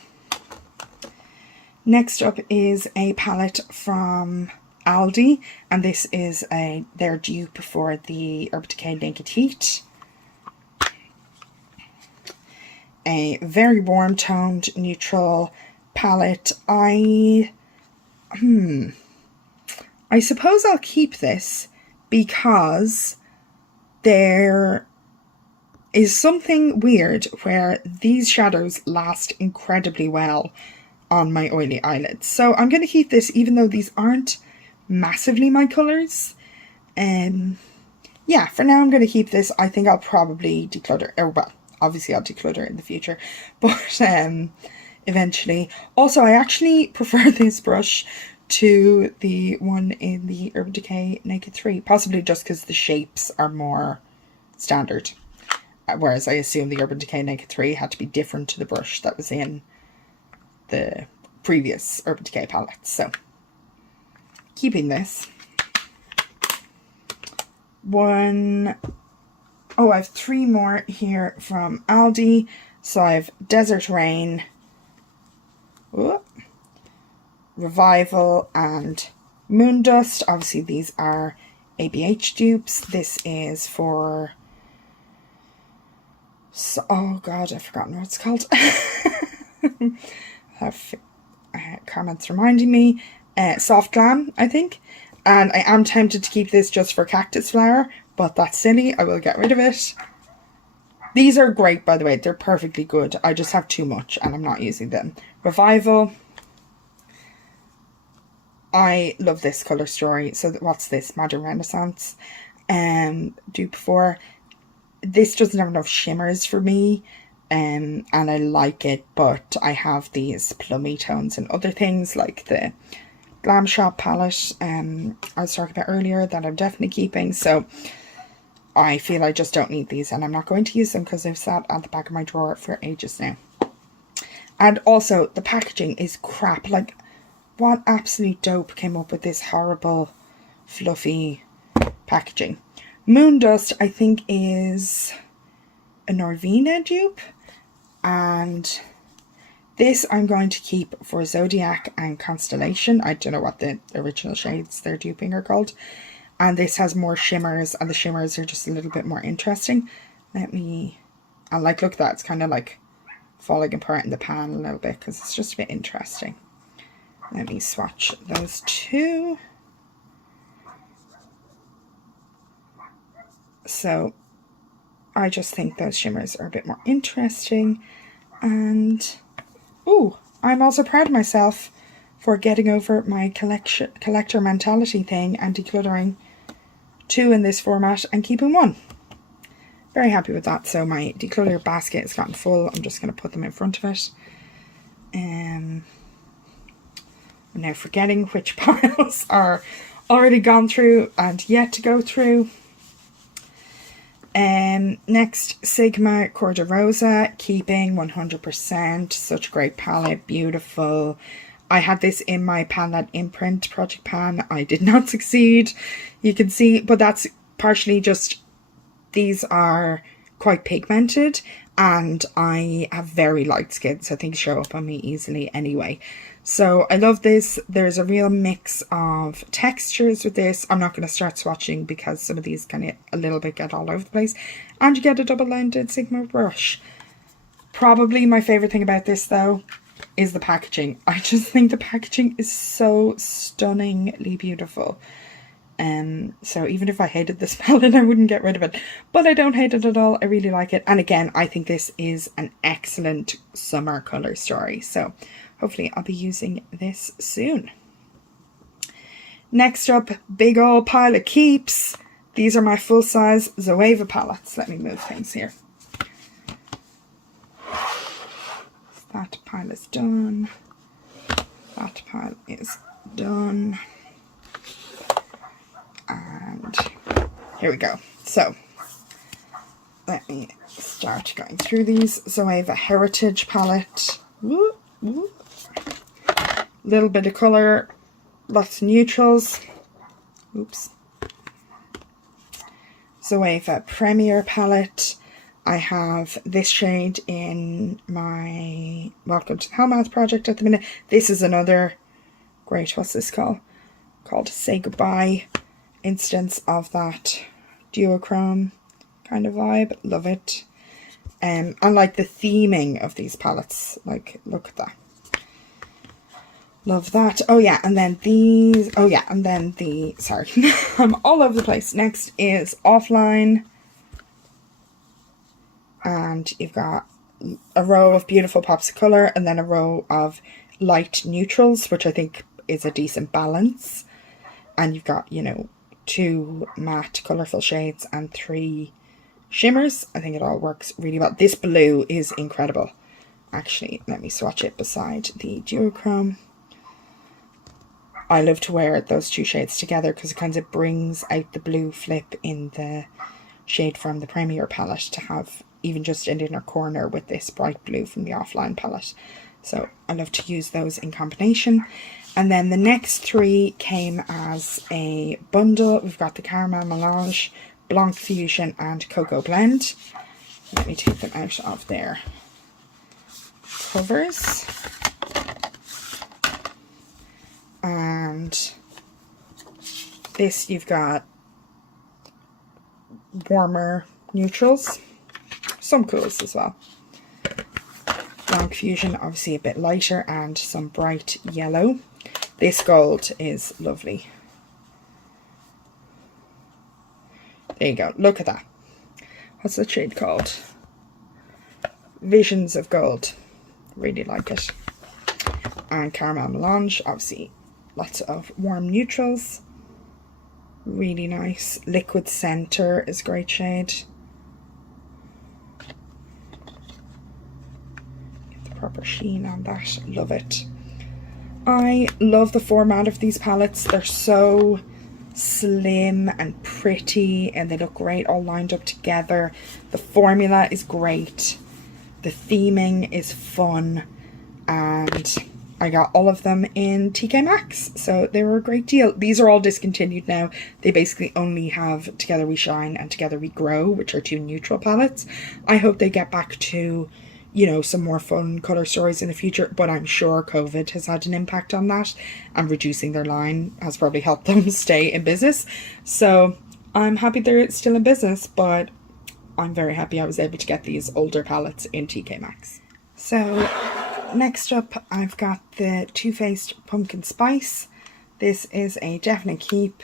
Next up is a palette from Aldi, and this is their dupe for the Urban Decay Naked Heat. A very warm toned neutral palette. I suppose I'll keep this because there is something weird where these shadows last incredibly well on my oily eyelids. So I'm going to keep this even though these aren't massively my colours. Yeah, for now I'm going to keep this. I think I'll probably declutter, or well, obviously I'll declutter in the future, but eventually. Also, I actually prefer this brush to the one in the Urban Decay Naked 3, possibly just because the shapes are more standard, whereas I assume the Urban Decay Naked 3 had to be different to the brush that was in the previous Urban Decay palettes. So keeping this. I have 3 more here from Aldi. So I have Desert Rain, Revival, and Moon Dust. Obviously these are ABH dupes. This is for, oh god, I've forgotten what it's called. Have comments reminding me. Soft Glam, I think. And I am tempted to keep this just for Cactus Flower, but that's silly. I will get rid of it. These are great, by the way. They're perfectly good. I just have too much and I'm not using them. Revival. I love this colour story. So what's this? Modern Renaissance dupe 4. This doesn't have enough shimmers for me, and I like it, but I have these plummy tones and other things like the Glam Shop palette I was talking about earlier that I'm definitely keeping. So I feel I just don't need these, and I'm not going to use them because they've sat at the back of my drawer for ages now. And also the packaging is crap. Like, what absolute dope came up with this horrible fluffy packaging? Moon Dust, I think, is a Norvina dupe, and this I'm going to keep for Zodiac and Constellation. I don't know what the original shades they're duping are called. And this has more shimmers, and the shimmers are just a little bit more interesting. And like, look at that, it's kind of like falling apart in the pan a little bit because it's just a bit interesting. Let me swatch those two. So I just think those shimmers are a bit more interesting. And ooh, I'm also proud of myself for getting over my collector mentality thing and decluttering 2 in this format and keeping 1. Very happy with that. So my declutter basket has gotten full. I'm just going to put them in front of it. I'm now forgetting which piles are already gone through and yet to go through. Next, Sigma Corda Rosa, keeping 100%. Such a great palette, beautiful. I had this in my Palette imprint project pan. I did not succeed. You can see, but that's partially just, these are quite pigmented and I have very light skin, so things show up on me easily anyway. So I love this. There's a real mix of textures with this. I'm not going to start swatching because some of these kind of a little bit get all over the place. And you get a double-ended Sigma brush. Probably my favourite thing about this though is the packaging. I just think the packaging is so stunningly beautiful. So even if I hated this palette, I wouldn't get rid of it. But I don't hate it at all. I really like it. And again, I think this is an excellent summer colour story. So hopefully I'll be using this soon. Next up, big old pile of keeps. These are my full-size Zoever palettes. Let me move things here. That pile is done. That pile is done. And here we go. So let me start going through these. Zoever Heritage palette. Woo, woo. Little bit of colour, lots of neutrals. Oops. Zoever Premier palette. I have this shade in my Welcome to the Hellmouth project at the minute. This is another great, what's this called? Called Say Goodbye instance of that duochrome kind of vibe. Love it. And like the theming of these palettes, like look at that. Love that. Oh yeah, and then these, oh yeah, and then the, sorry, I'm all over the place. Next is Offline. And you've got a row of beautiful pops of colour and then a row of light neutrals, which I think is a decent balance. And you've got, you know, 2 matte colourful shades and 3 shimmers. I think it all works really well. This blue is incredible. Actually, let me swatch it beside the duochrome. I love to wear those 2 shades together because it kind of brings out the blue flip in the shade from the Premier palette to have even just an inner corner with this bright blue from the Offline palette. So I love to use those in combination. And then the next 3 came as a bundle. We've got the Caramel Melange, Blanc Fusion and Cocoa Blend. Let me take them out of their covers. And this, you've got warmer neutrals, some cools as well. Blanc Fusion, obviously a bit lighter, and some bright yellow. This gold is lovely. There you go, look at that. What's the shade called? Visions of Gold. Really like it. And Caramel Melange, obviously lots of warm neutrals. Really nice. Liquid Center is a great shade. Get the proper sheen on that. Love it. I love the format of these palettes. They're so slim and pretty and they look great all lined up together. The formula is great. The theming is fun. And I got all of them in TK Maxx, so they were a great deal. These are all discontinued now. They basically only have Together We Shine and Together We Grow, which are 2 neutral palettes. I hope they get back to, you know, some more fun colour stories in the future, but I'm sure COVID has had an impact on that, and reducing their line has probably helped them stay in business. So I'm happy they're still in business, but I'm very happy I was able to get these older palettes in TK Maxx. So next up, I've got the Too Faced Pumpkin Spice. This is a definite keep.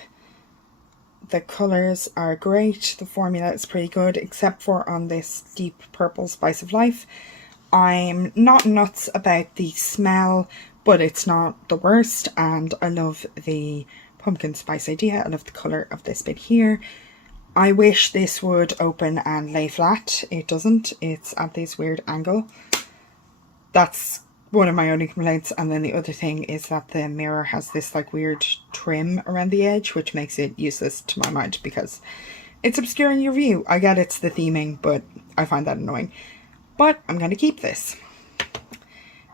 The colours are great. The formula is pretty good, except for on this deep purple Spice of Life. I'm not nuts about the smell, but it's not the worst. And I love the pumpkin spice idea. I love the colour of this bit here. I wish this would open and lay flat. It doesn't. It's at this weird angle. That's one of my only complaints. And then the other thing is that the mirror has this like weird trim around the edge, which makes it useless to my mind because it's obscuring your view. I get it's the theming, but I find that annoying. But I'm going to keep this.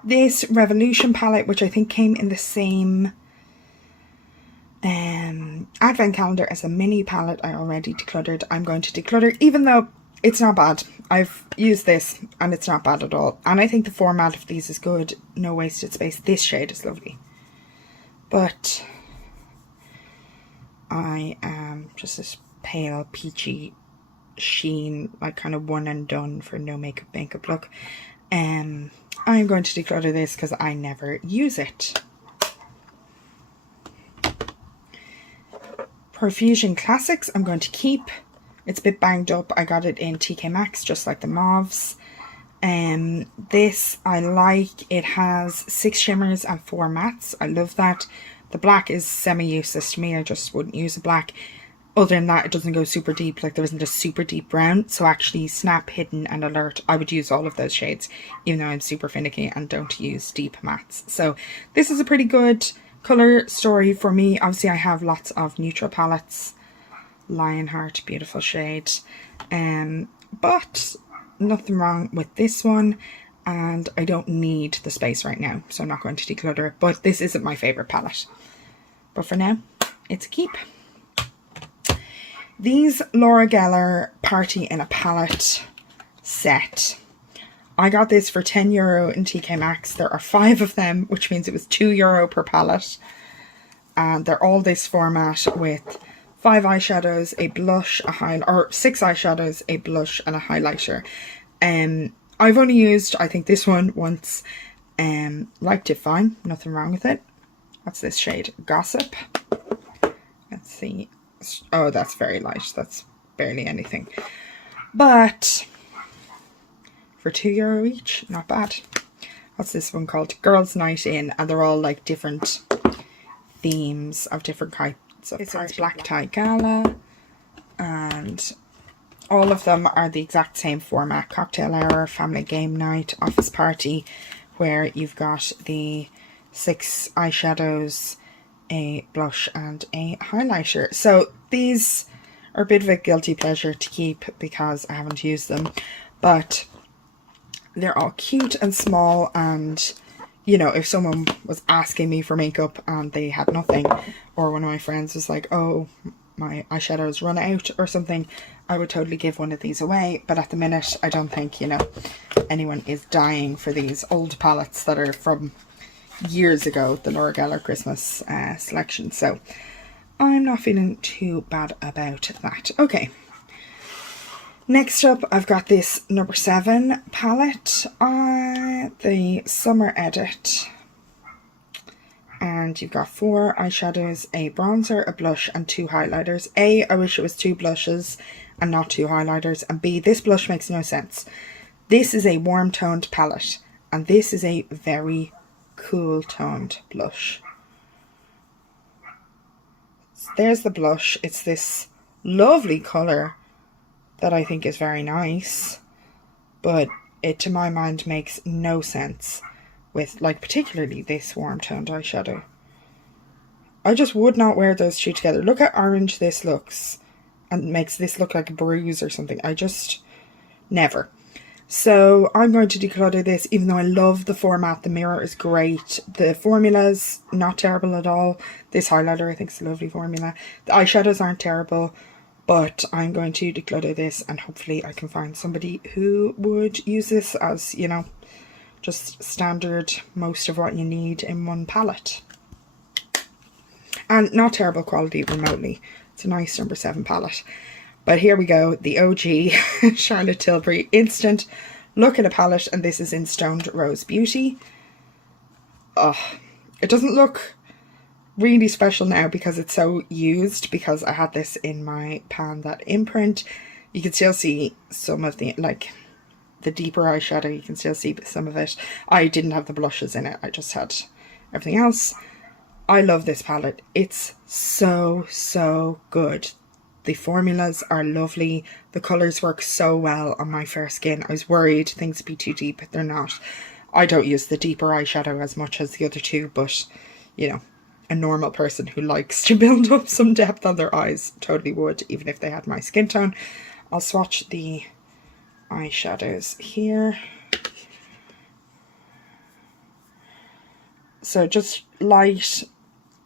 This Revolution palette, which I think came in the same advent calendar as a mini palette I already decluttered, I'm going to declutter, even though it's not bad. I've used this and it's not bad at all. And I think the format of these is good. No wasted space. This shade is lovely. But I am just this pale peachy sheen, like kind of one and done for no makeup look. I'm going to declutter this because I never use it. Profusion Classics I'm going to keep. It's a bit banged up. I got it in TK Maxx, just like the mauves. This I like. It has 6 shimmers and 4 mattes. I love that. The black is semi-useless to me. I just wouldn't use a black. Other than that, it doesn't go super deep. Like, there isn't a super deep brown. So actually, Snap, Hidden and Alert, I would use all of those shades, even though I'm super finicky and don't use deep mattes. So this is a pretty good colour story for me. Obviously, I have lots of neutral palettes. Lionheart, beautiful shade. But nothing wrong with this one. And I don't need the space right now, so I'm not going to declutter it. But this isn't my favourite palette. But for now, it's a keep. These Laura Geller Party in a Palette set. I got this for €10 in TK Maxx. There are 5 of them, which means it was €2 per palette. And they're all this format with 5 eyeshadows, a blush, a highlight, or 6 eyeshadows, a blush, and a highlighter. I've only used, I think, this one once. Liked it fine. Nothing wrong with it. What's this shade? Gossip. Let's see. Oh, that's very light. That's barely anything. But for €2 each, not bad. What's this one called? Girls' Night In. And they're all like different themes of different kinds of parties. It says Black Tie Gala. And all of them are the exact same format. Cocktail Hour, Family Game Night, Office Party, where you've got the 6 eyeshadows, a blush and a highlighter. So these are a bit of a guilty pleasure to keep because I haven't used them. But they're all cute and small, and you know, if someone was asking me for makeup and they had nothing, or one of my friends was like, oh, my eyeshadows run out or something, I would totally give one of these away. But at the minute, I don't think, you know, anyone is dying for these old palettes that are from years ago, the Laura Geller Christmas selection. So I'm not feeling too bad about that. Okay. Next up, I've got this number 7 palette, the Summer Edit. And you've got 4 eyeshadows, a bronzer, a blush, and 2 highlighters. A, I wish it was 2 blushes and not 2 highlighters. And B, this blush makes no sense. This is a warm toned palette, and this is a very cool toned blush. there's the blush. It's this lovely colour that I think is very nice, but it, to my mind, makes no sense with, like, particularly this warm toned eyeshadow. I just would not wear those two together. Look how orange this looks and makes this look like a bruise or something. I just never. So I'm going to declutter this, even though I love the format. The mirror is great. The formula's not terrible at all. This highlighter I think is a lovely formula. The eyeshadows aren't terrible, but I'm going to declutter this, and hopefully I can find somebody who would use this as, you know, just standard, most of what you need in one palette. And not terrible quality remotely. It's a nice number 7 palette. But here we go, the OG Charlotte Tilbury Instant Look at a palette, and this is in Stoned Rose Beauty. Oh, it doesn't look really special now because it's so used, because I had this in my pan that imprint. You can still see some of the, like, the deeper eyeshadow, you can still see some of it. I didn't have the blushes in it, I just had everything else. I love this palette. It's so good. The formulas are lovely. The colours work so well on my fair skin. I was worried things would be too deep, but they're not. I don't use the deeper eyeshadow as much as the other two, but, you know, a normal person who likes to build up some depth on their eyes totally would, even if they had my skin tone. I'll swatch the eyeshadows here. So just light,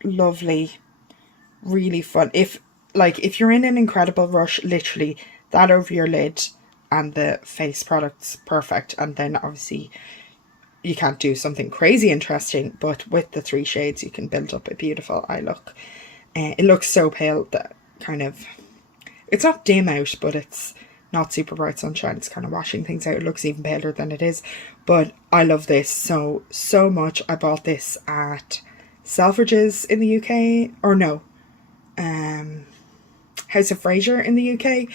lovely, really fun. If you're in an incredible rush, literally that over your lid and the face product's perfect. And then obviously you can't do something crazy interesting, but with the 3 shades you can build up a beautiful eye look. It looks so pale that kind of, it's not dim out, but it's not super bright sunshine. It's kind of washing things out. It looks even paler than it is, but I love this so much. I bought this at Selfridges in the UK, or no, House of Fraser in the UK.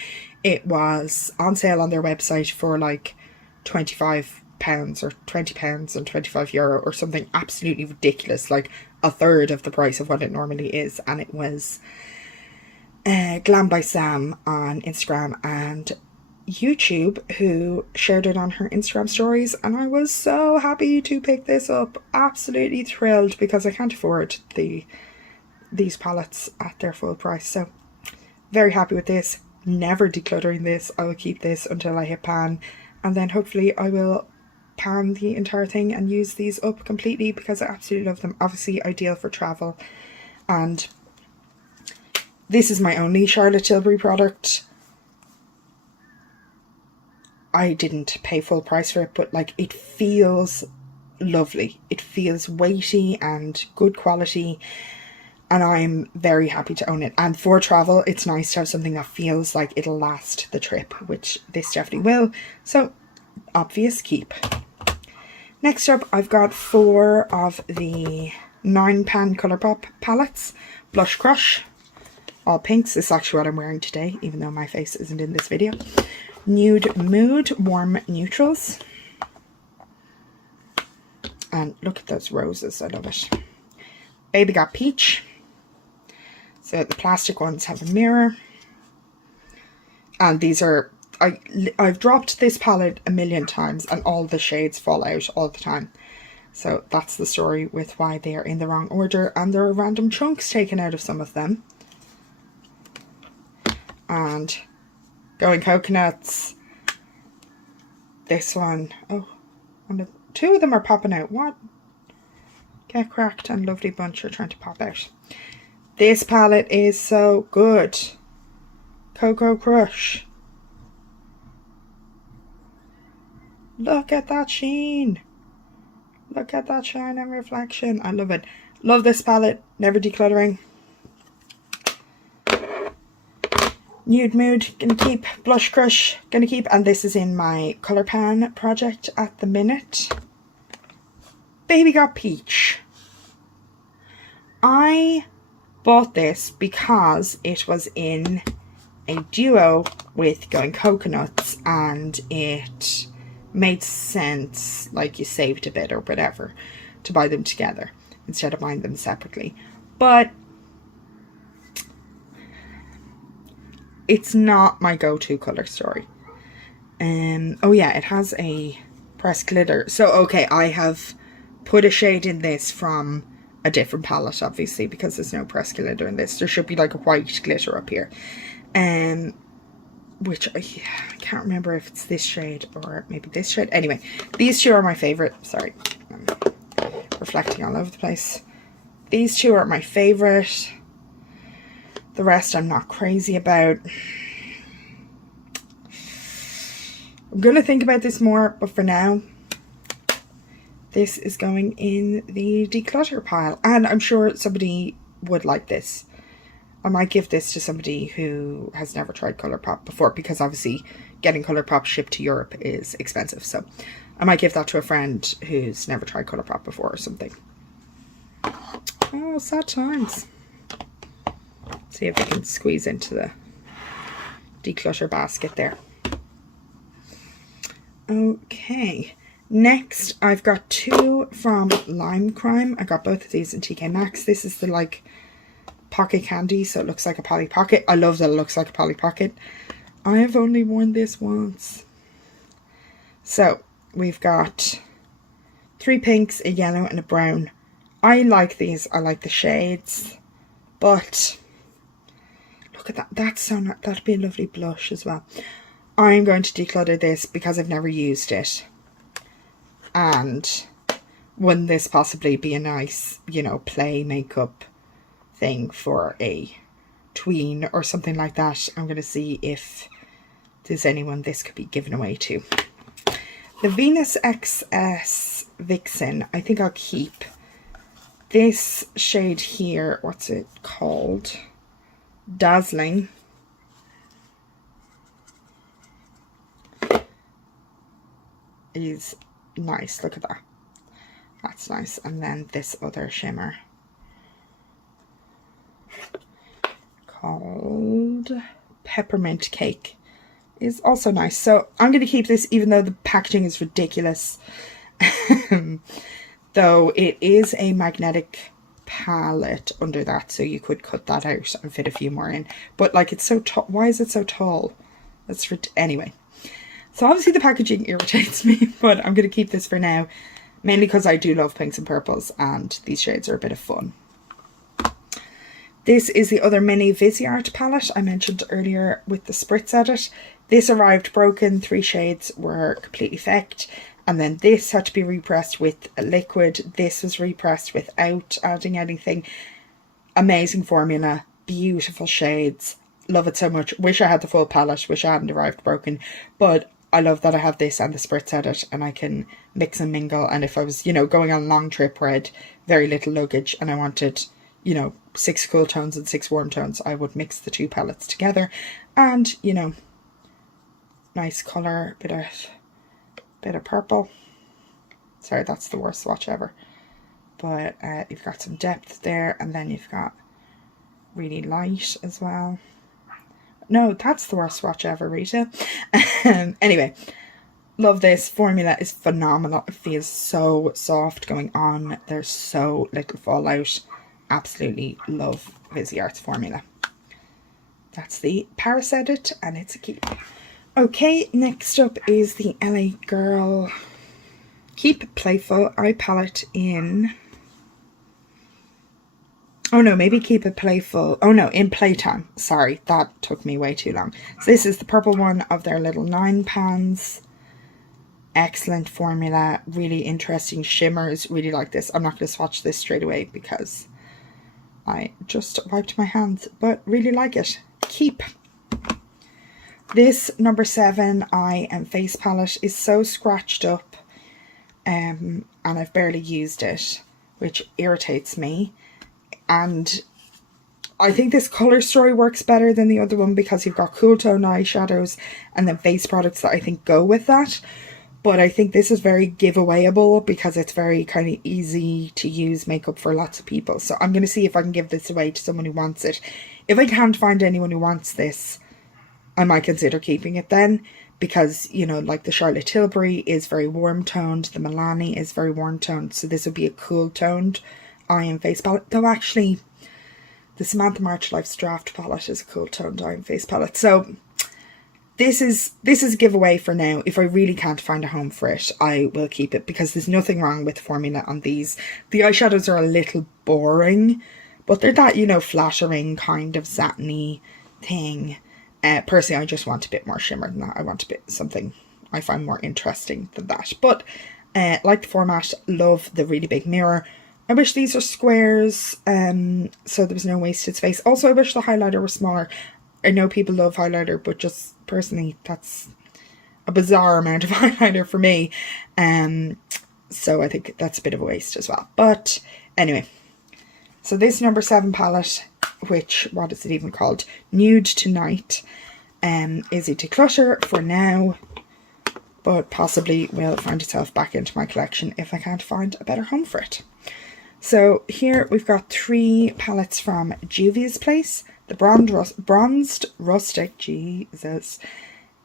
It was on sale on their website for like £25 or £20 and €25 or something absolutely ridiculous, like a third of the price of what it normally is. And it was Glam by Sam on Instagram and YouTube who shared it on her Instagram stories, and I was so happy to pick this up. Absolutely thrilled, because I can't afford these palettes at their full price. So very happy with this. Never decluttering this. I will keep this until I hit pan, and then hopefully I will pan the entire thing and use these up completely, because I absolutely love them. Obviously ideal for travel, and this is my only Charlotte Tilbury product. I didn't pay full price for it, but like, it feels lovely. It feels weighty and good quality, and I'm very happy to own it. And for travel, it's nice to have something that feels like it'll last the trip, which this definitely will. So obvious keep. Next up, I've got 4 of the 9-pan Colourpop palettes. Blush Crush, all pinks. This is actually what I'm wearing today, even though my face isn't in this video. Nude Mood Warm Neutrals. And look at those roses, I love it. Baby Got Peach. So the plastic ones have a mirror. And these are, I've dropped this palette a million times and all the shades fall out all the time. So that's the story with why they are in the wrong order, and there are random chunks taken out of some of them. And Going Coconuts. This one, oh, and 2 of them are popping out. What? Get Cracked and Lovely Bunch are trying to pop out. This palette is so good. Cocoa Crush. Look at that sheen. Look at that shine and reflection. I love it. Love this palette. Never decluttering. Nude Mood, gonna keep. Blush Crush, gonna keep. And this is in my Colour Pan project at the minute. Baby Got Peach. I bought this because it was in a duo with Going Coconuts, and it made sense, like you saved a bit or whatever, to buy them together instead of buying them separately. But it's not my go-to colour story. Oh yeah, it has a pressed glitter. So okay, I have put a shade in this from a different palette, obviously, because there's no pressed glitter in this. There should be like a white glitter up here. Which I can't remember if it's this shade or maybe this shade. Anyway, these two are my favourite. Sorry, I'm reflecting all over the place. These two are my favourite. The rest I'm not crazy about. I'm going to think about this more, but for now, this is going in the declutter pile. And I'm sure somebody would like this. I might give this to somebody who has never tried Colourpop before, because obviously getting Colourpop shipped to Europe is expensive. So I might give that to a friend who's never tried Colourpop before or something. Oh, sad times. See if we can squeeze into the declutter basket there. Okay, next I've got two from Lancome. I got both of these in TK Maxx. This is the like pocket candy, so it looks like a Polly Pocket. I love that it looks like a Polly Pocket. I have only worn this once. So we've got 3 pinks, a yellow and a brown. I like these. I like the shades, but look at that. That's so nice. That'd be a lovely blush as well. I'm going to declutter this because I've never used it. And wouldn't this possibly be a nice, you know, play makeup thing for a tween or something like that? I'm going to see if there's anyone this could be given away to. The Venus XS Vixen, I think I'll keep. This shade here, what's it called? Dazzling. Is nice. Look at that. That's nice. And then this other shimmer called Peppermint Cake is also nice. So I'm going to keep this, even though the packaging is ridiculous. Though it is a magnetic palette under that, so you could cut that out and fit a few more in. But like, it's so tall. Why is it so tall? That's anyway. So obviously the packaging irritates me, but I'm going to keep this for now. Mainly because I do love pinks and purples, and these shades are a bit of fun. This is the other mini Viseart palette I mentioned earlier with the spritz edit. This arrived broken. 3 shades were completely fecked. And then this had to be repressed with a liquid. This was repressed without adding anything. Amazing formula. Beautiful shades. Love it so much. Wish I had the full palette. Wish I hadn't arrived broken. But I love that I have this and the spritz edit, and I can mix and mingle. And if I was, you know, going on a long trip where I had very little luggage and I wanted, you know, 6 cool tones and 6 warm tones, I would mix the 2 palettes together. And, you know, nice colour, bit of purple. Sorry, that's the worst swatch ever. But you've got some depth there, and then you've got really light as well. No, that's the worst swatch ever, Rita. Anyway, love this. Formula is phenomenal. It feels so soft going on. There's so little fallout. Absolutely love Viseart's formula. That's the Paris edit, and it's a keep. Okay, next up is the LA Girl Keep It Playful eye palette in... Oh no, maybe Keep It Playful. Oh no, in Playtime. Sorry, that took me way too long. So this is the purple one of their little 9 pans. Excellent formula. Really interesting shimmers. Really like this. I'm not going to swatch this straight away because I just wiped my hands. But really like it. Keep. This number 7 eye and face palette is so scratched up. And I've barely used it, which irritates me. And I think this colour story works better than the other one because you've got cool tone eyeshadows and then face products that I think go with that. But I think this is very giveawayable because it's very kind of easy to use makeup for lots of people. So I'm going to see if I can give this away to someone who wants it. If I can't find anyone who wants this, I might consider keeping it then. Because, you know, like the Charlotte Tilbury is very warm toned. The Milani is very warm toned. So this would be a cool toned eye and face palette. Though actually, the Samantha March Life's Draft palette is a cool tone dyeing face palette. So this is a giveaway for now. If I really can't find a home for it, I will keep it, because there's nothing wrong with the formula on these. The eyeshadows are a little boring, but they're that, you know, flattering kind of satiny thing. Personally, I just want a bit more shimmer than that. I want a bit something I find more interesting than that. But like the format, love the really big mirror. I wish these were squares, so there was no wasted space. Also, I wish the highlighter were smaller. I know people love highlighter, but just personally, that's a bizarre amount of highlighter for me. So I think that's a bit of a waste as well. But anyway, so this number 7 palette, which, what is it even called? Nude Tonight, is a declutter for now, but possibly will find itself back into my collection if I can't find a better home for it. So here we've got 3 palettes from Juvia's Place. The Bronzed Rustic, Jesus.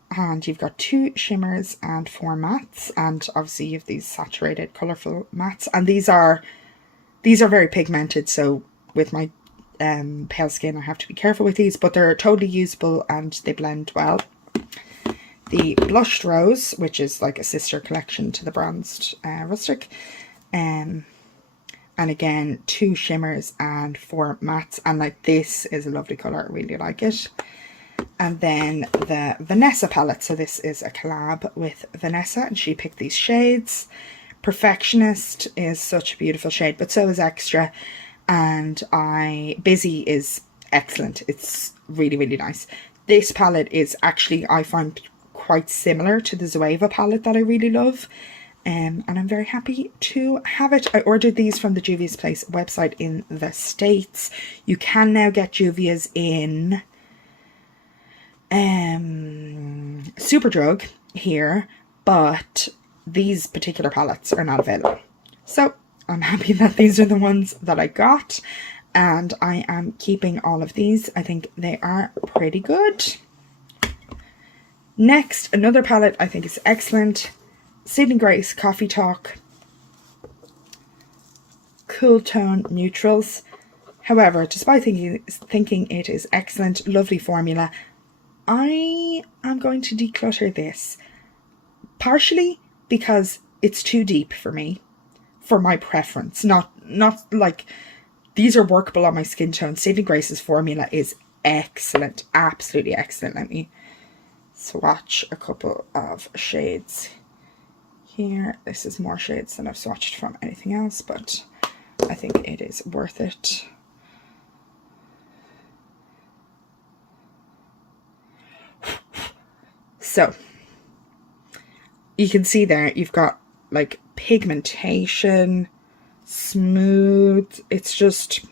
And you've got 2 shimmers and 4 mattes. And obviously you have these saturated, colourful mattes. And these are very pigmented, so with my pale skin I have to be careful with these. But they're totally usable and they blend well. The Blushed Rose, which is like a sister collection to the Bronzed Rustic. And again, 2 shimmers and 4 mattes. And like, this is a lovely colour. I really like it. And then the Vanessa palette. So this is a collab with Vanessa, and she picked these shades. Perfectionist is such a beautiful shade, but so is Extra. And Busy is excellent. It's really, really nice. This palette is actually, I find, quite similar to the Zoever palette that I really love. And I'm very happy to have it. I ordered these from the Juvia's Place website in the States. You can now get Juvia's in Superdrug here, but these particular palettes are not available. So I'm happy that these are the ones that I got, and I am keeping all of these. I think they are pretty good. Next, another palette I think is excellent. Sydney Grace Coffee Talk Cool Tone Neutrals. However, despite thinking it is excellent, lovely formula, I am going to declutter this. Partially because it's too deep for me, for my preference. Not like, these are workable on my skin tone. Sydney Grace's formula is excellent, absolutely excellent. Let me swatch a couple of shades here. This is more shades than I've swatched from anything else, but I think it is worth it. So you can see there, you've got like pigmentation, smooth. It's just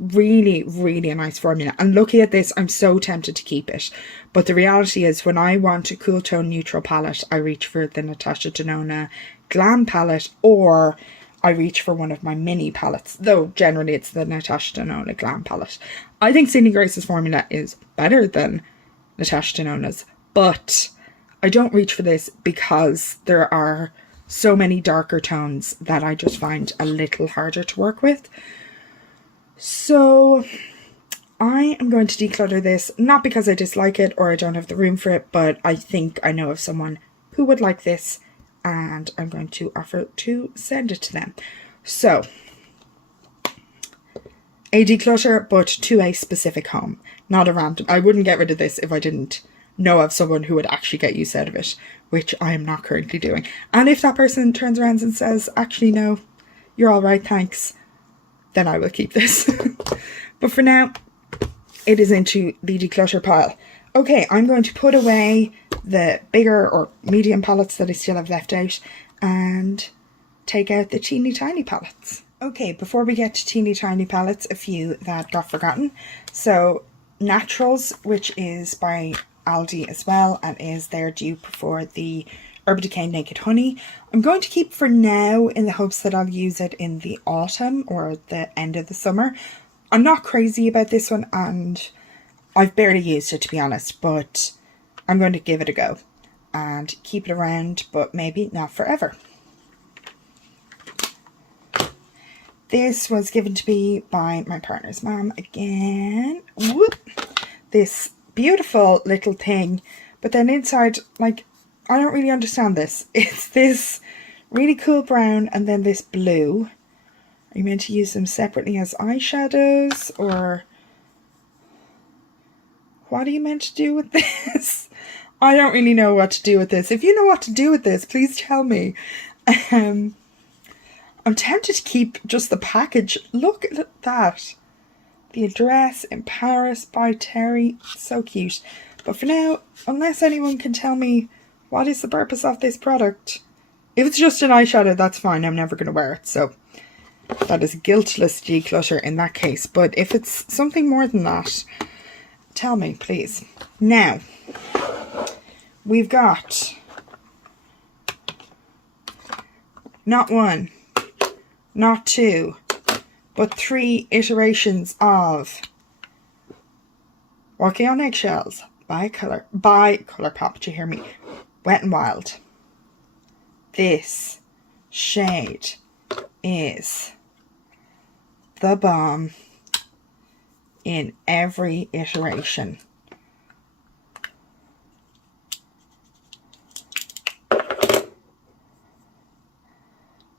really, really a nice formula. And looking at this, I'm so tempted to keep it. But the reality is, when I want a cool tone neutral palette, I reach for the Natasha Denona Glam palette, or I reach for one of my mini palettes, though generally it's the Natasha Denona Glam palette. I think Sydney Grace's formula is better than Natasha Denona's, but I don't reach for this because there are so many darker tones that I just find a little harder to work with. So I am going to declutter this, not because I dislike it or I don't have the room for it, but I think I know of someone who would like this, and I'm going to offer to send it to them. So a declutter, but to a specific home, not a random. I wouldn't get rid of this if I didn't know of someone who would actually get use out of it, which I am not currently doing. And if that person turns around and says, actually no, you're all right, thanks, then I will keep this. But for now, it is into the declutter pile. Okay, I'm going to put away the bigger or medium palettes that I still have left out and take out the teeny tiny palettes. Okay, before we get to teeny tiny palettes, a few that got forgotten. So Naturals, which is by Aldi as well, and is their dupe for the Urban Decay Naked Honey. I'm going to keep for now in the hopes that I'll use it in the autumn or the end of the summer. I'm not crazy about this one, and I've barely used it, to be honest, but I'm going to give it a go and keep it around, but maybe not forever. This was given to me by my partner's mom again. Whoop. This beautiful little thing. But then inside, like, I don't really understand this. It's this really cool brown and then this blue. Are you meant to use them separately as eyeshadows? Or what are you meant to do with this? I don't really know what to do with this. If you know what to do with this, please tell me. I'm tempted to keep just the package. Look at that. The address in Paris by Terry. So cute. But for now, unless anyone can tell me what is the purpose of this product. If it's just an eyeshadow, that's fine. I'm never going to wear it. So that is guiltless declutter in that case. But if it's something more than that, tell me, please. Now, we've got not one, not two, but 3 iterations of Walking on Eggshells by Colourpop. Do you hear me? Wet n Wild. This shade is the bomb in every iteration.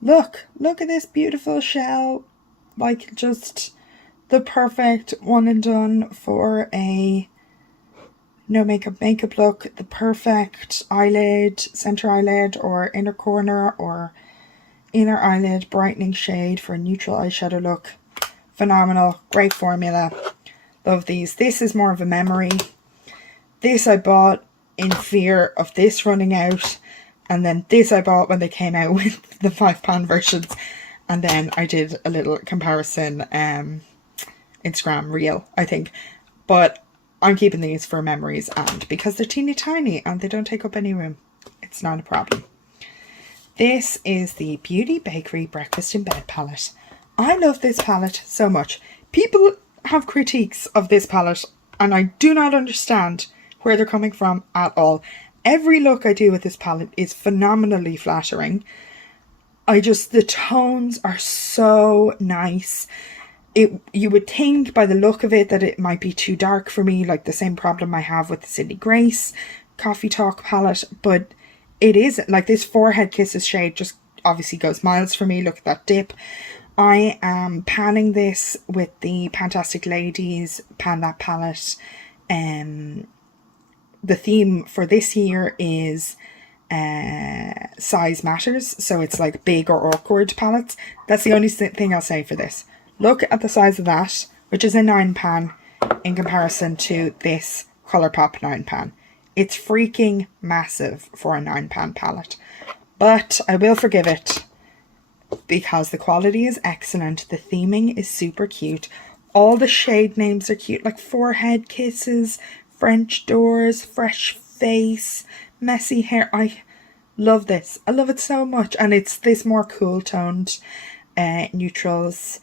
Look at this beautiful shell. Like, just the perfect one and done for a no makeup look. The perfect eyelid, center eyelid or inner corner or inner eyelid brightening shade for a neutral eyeshadow look. Phenomenal. Great formula. Love these. This is more of a memory. This I bought in fear of this running out. And then this I bought when they came out with the £5 versions. And then I did a little comparison Instagram reel, I think. But I'm keeping these for memories and because they're teeny tiny and they don't take up any room. It's not a problem. This is the Beauty Bakery Breakfast in Bed palette. I love this palette so much. People have critiques of this palette and I do not understand where they're coming from at all. Every look I do with this palette is phenomenally flattering. The tones are so nice. You would think by the look of it that it might be too dark for me, like the same problem I have with the Sydney Grace Coffee Talk palette, but it isn't. Like, this Forehead Kisses shade just obviously goes miles for me. Look at that dip. I am panning this with the Fantastic Ladies Pan That palette. The theme for this year is size matters, so it's like big or awkward palettes. That's the only thing I'll say for this. Look at the size of that, which is a 9 pan in comparison to this Colourpop 9 pan. It's freaking massive for a 9 pan palette, but I will forgive it because the quality is excellent. The theming is super cute. All the shade names are cute, like Forehead Kisses, French Doors, Fresh Face, Messy Hair. I love this. I love it so much. And it's this more cool toned neutrals.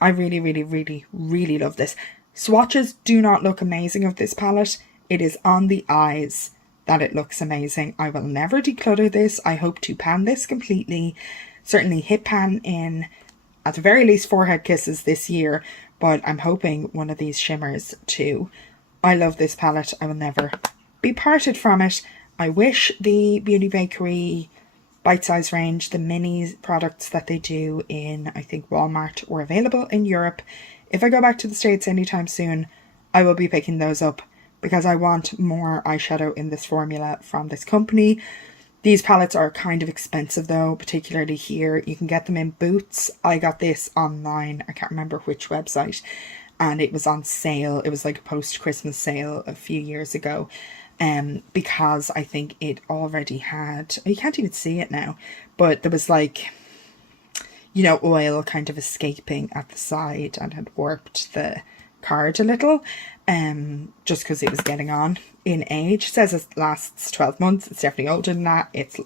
I really, really, really, really love this. Swatches do not look amazing of this palette. It is on the eyes that it looks amazing. I will never declutter this. I hope to pan this completely. Certainly hit pan in, at the very least, Forehead Kisses this year. But I'm hoping one of these shimmers too. I love this palette. I will never be parted from it. I wish the Beauty Bakery Bite Size range, the mini products that they do in, I think, Walmart, were available in Europe. If I go back to the States anytime soon, I will be picking those up because I want more eyeshadow in this formula from this company. These palettes are kind of expensive though, particularly here. You can get them in Boots. I got this online. I can't remember which website. And it was on sale. It was like a post-Christmas sale a few years ago. Because I think it already had, you can't even see it now, but there was like, you know, oil kind of escaping at the side and had warped the card a little, just because it was getting on in age. It says it lasts 12 months. It's definitely older than that. It's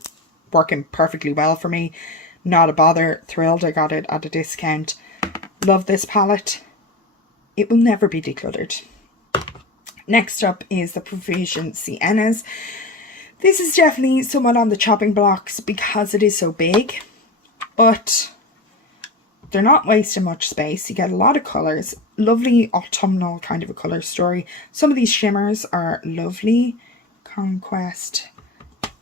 working perfectly well for me. Not a bother. Thrilled I got it at a discount. Love this palette. It will never be decluttered. Next up is the Profusion Siennas. This is definitely somewhat on the chopping blocks because it is so big, but they're not wasting much space. You get a lot of colours. Lovely autumnal kind of a colour story. Some of these shimmers are lovely. Conquest,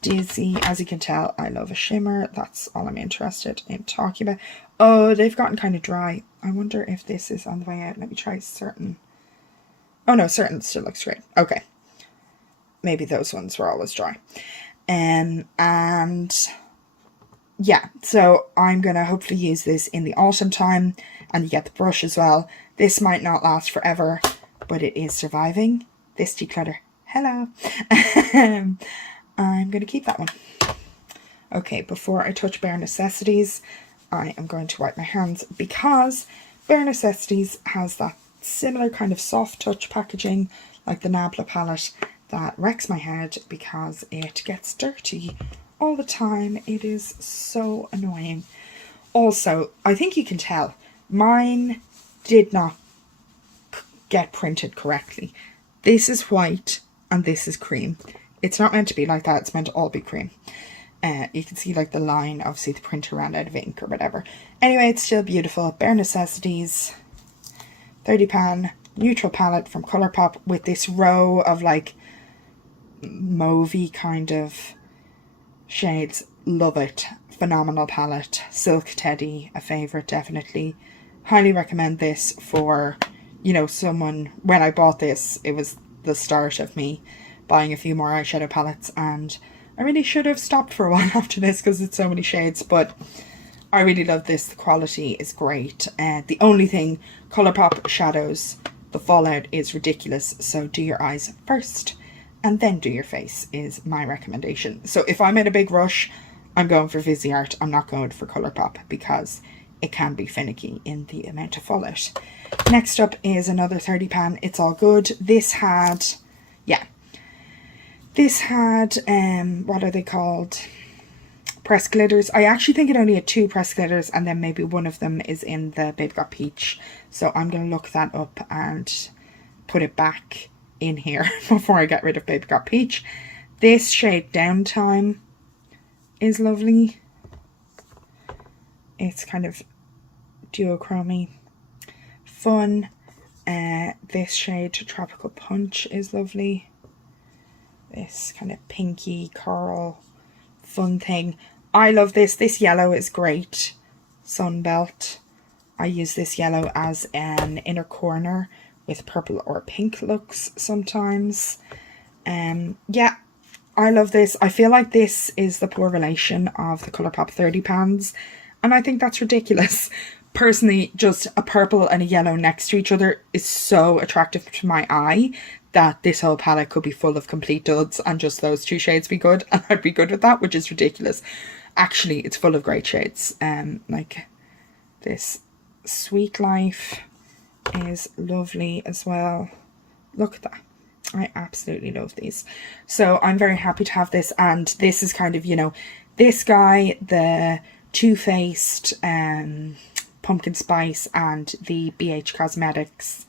Dizzy. As you can tell, I love a shimmer. That's all I'm interested in talking about. Oh, they've gotten kind of dry. I wonder if this is on the way out. Let me try Certain. Oh no, Certain still looks great. Okay. Maybe those ones were always dry. And yeah, so I'm going to hopefully use this in the autumn time. And you get the brush as well. This might not last forever, but it is surviving. This declutter. Hello. I'm going to keep that one. Okay, before I touch Bare Necessities, I am going to wipe my hands because Bare Necessities has that similar kind of soft touch packaging like the Nabla palette that wrecks my head because it gets dirty all the time. It is so annoying. Also, I think you can tell mine did not get printed correctly. This is white and this is cream. It's not meant to be like that. It's meant to all be cream. You can see like the line, obviously the printer ran out of ink or whatever. Anyway, it's still beautiful. Bare Necessities 30 pan neutral palette from Colourpop with this row of like mauvey kind of shades. Love it. Phenomenal palette. Silk Teddy, a favourite definitely. Highly recommend this for, you know, someone. When I bought this, it was the start of me buying a few more eyeshadow palettes, and I really should have stopped for a while after this because it's so many shades, but I really love this. The quality is great. The only thing, Colourpop shadows, the fallout is ridiculous, so do your eyes first and then do your face is my recommendation. So if I'm in a big rush, I'm going for Viseart. I'm not going for Colourpop because it can be finicky in the amount of fallout. Next up is another 30 pan. It's All Good. This had, yeah, this had, what are they called? Pressed glitters. I actually think it only had 2 pressed glitters and then maybe one of them is in the Baby Got Peach. So I'm going to look that up and put it back in here before I get rid of Baby Got Peach. This shade Downtime is lovely. It's kind of duochrome-y. Fun. This shade Tropical Punch is lovely. This kind of pinky coral fun thing. I love this. This yellow is great. Sunbelt. I use this yellow as an inner corner with purple or pink looks sometimes. Yeah, I love this. I feel like this is the poor relation of the Colourpop 30 pans, and I think that's ridiculous. Personally, just a purple and a yellow next to each other is so attractive to my eye that this whole palette could be full of complete duds and just those 2 shades be good, and I'd be good with that, which is ridiculous. Actually, it's full of great shades. Like this Sweet Life is lovely as well. Look at that. I absolutely love these. So I'm very happy to have this, and this is kind of, you know, this guy, the Too Faced Pumpkin Spice and the BH Cosmetics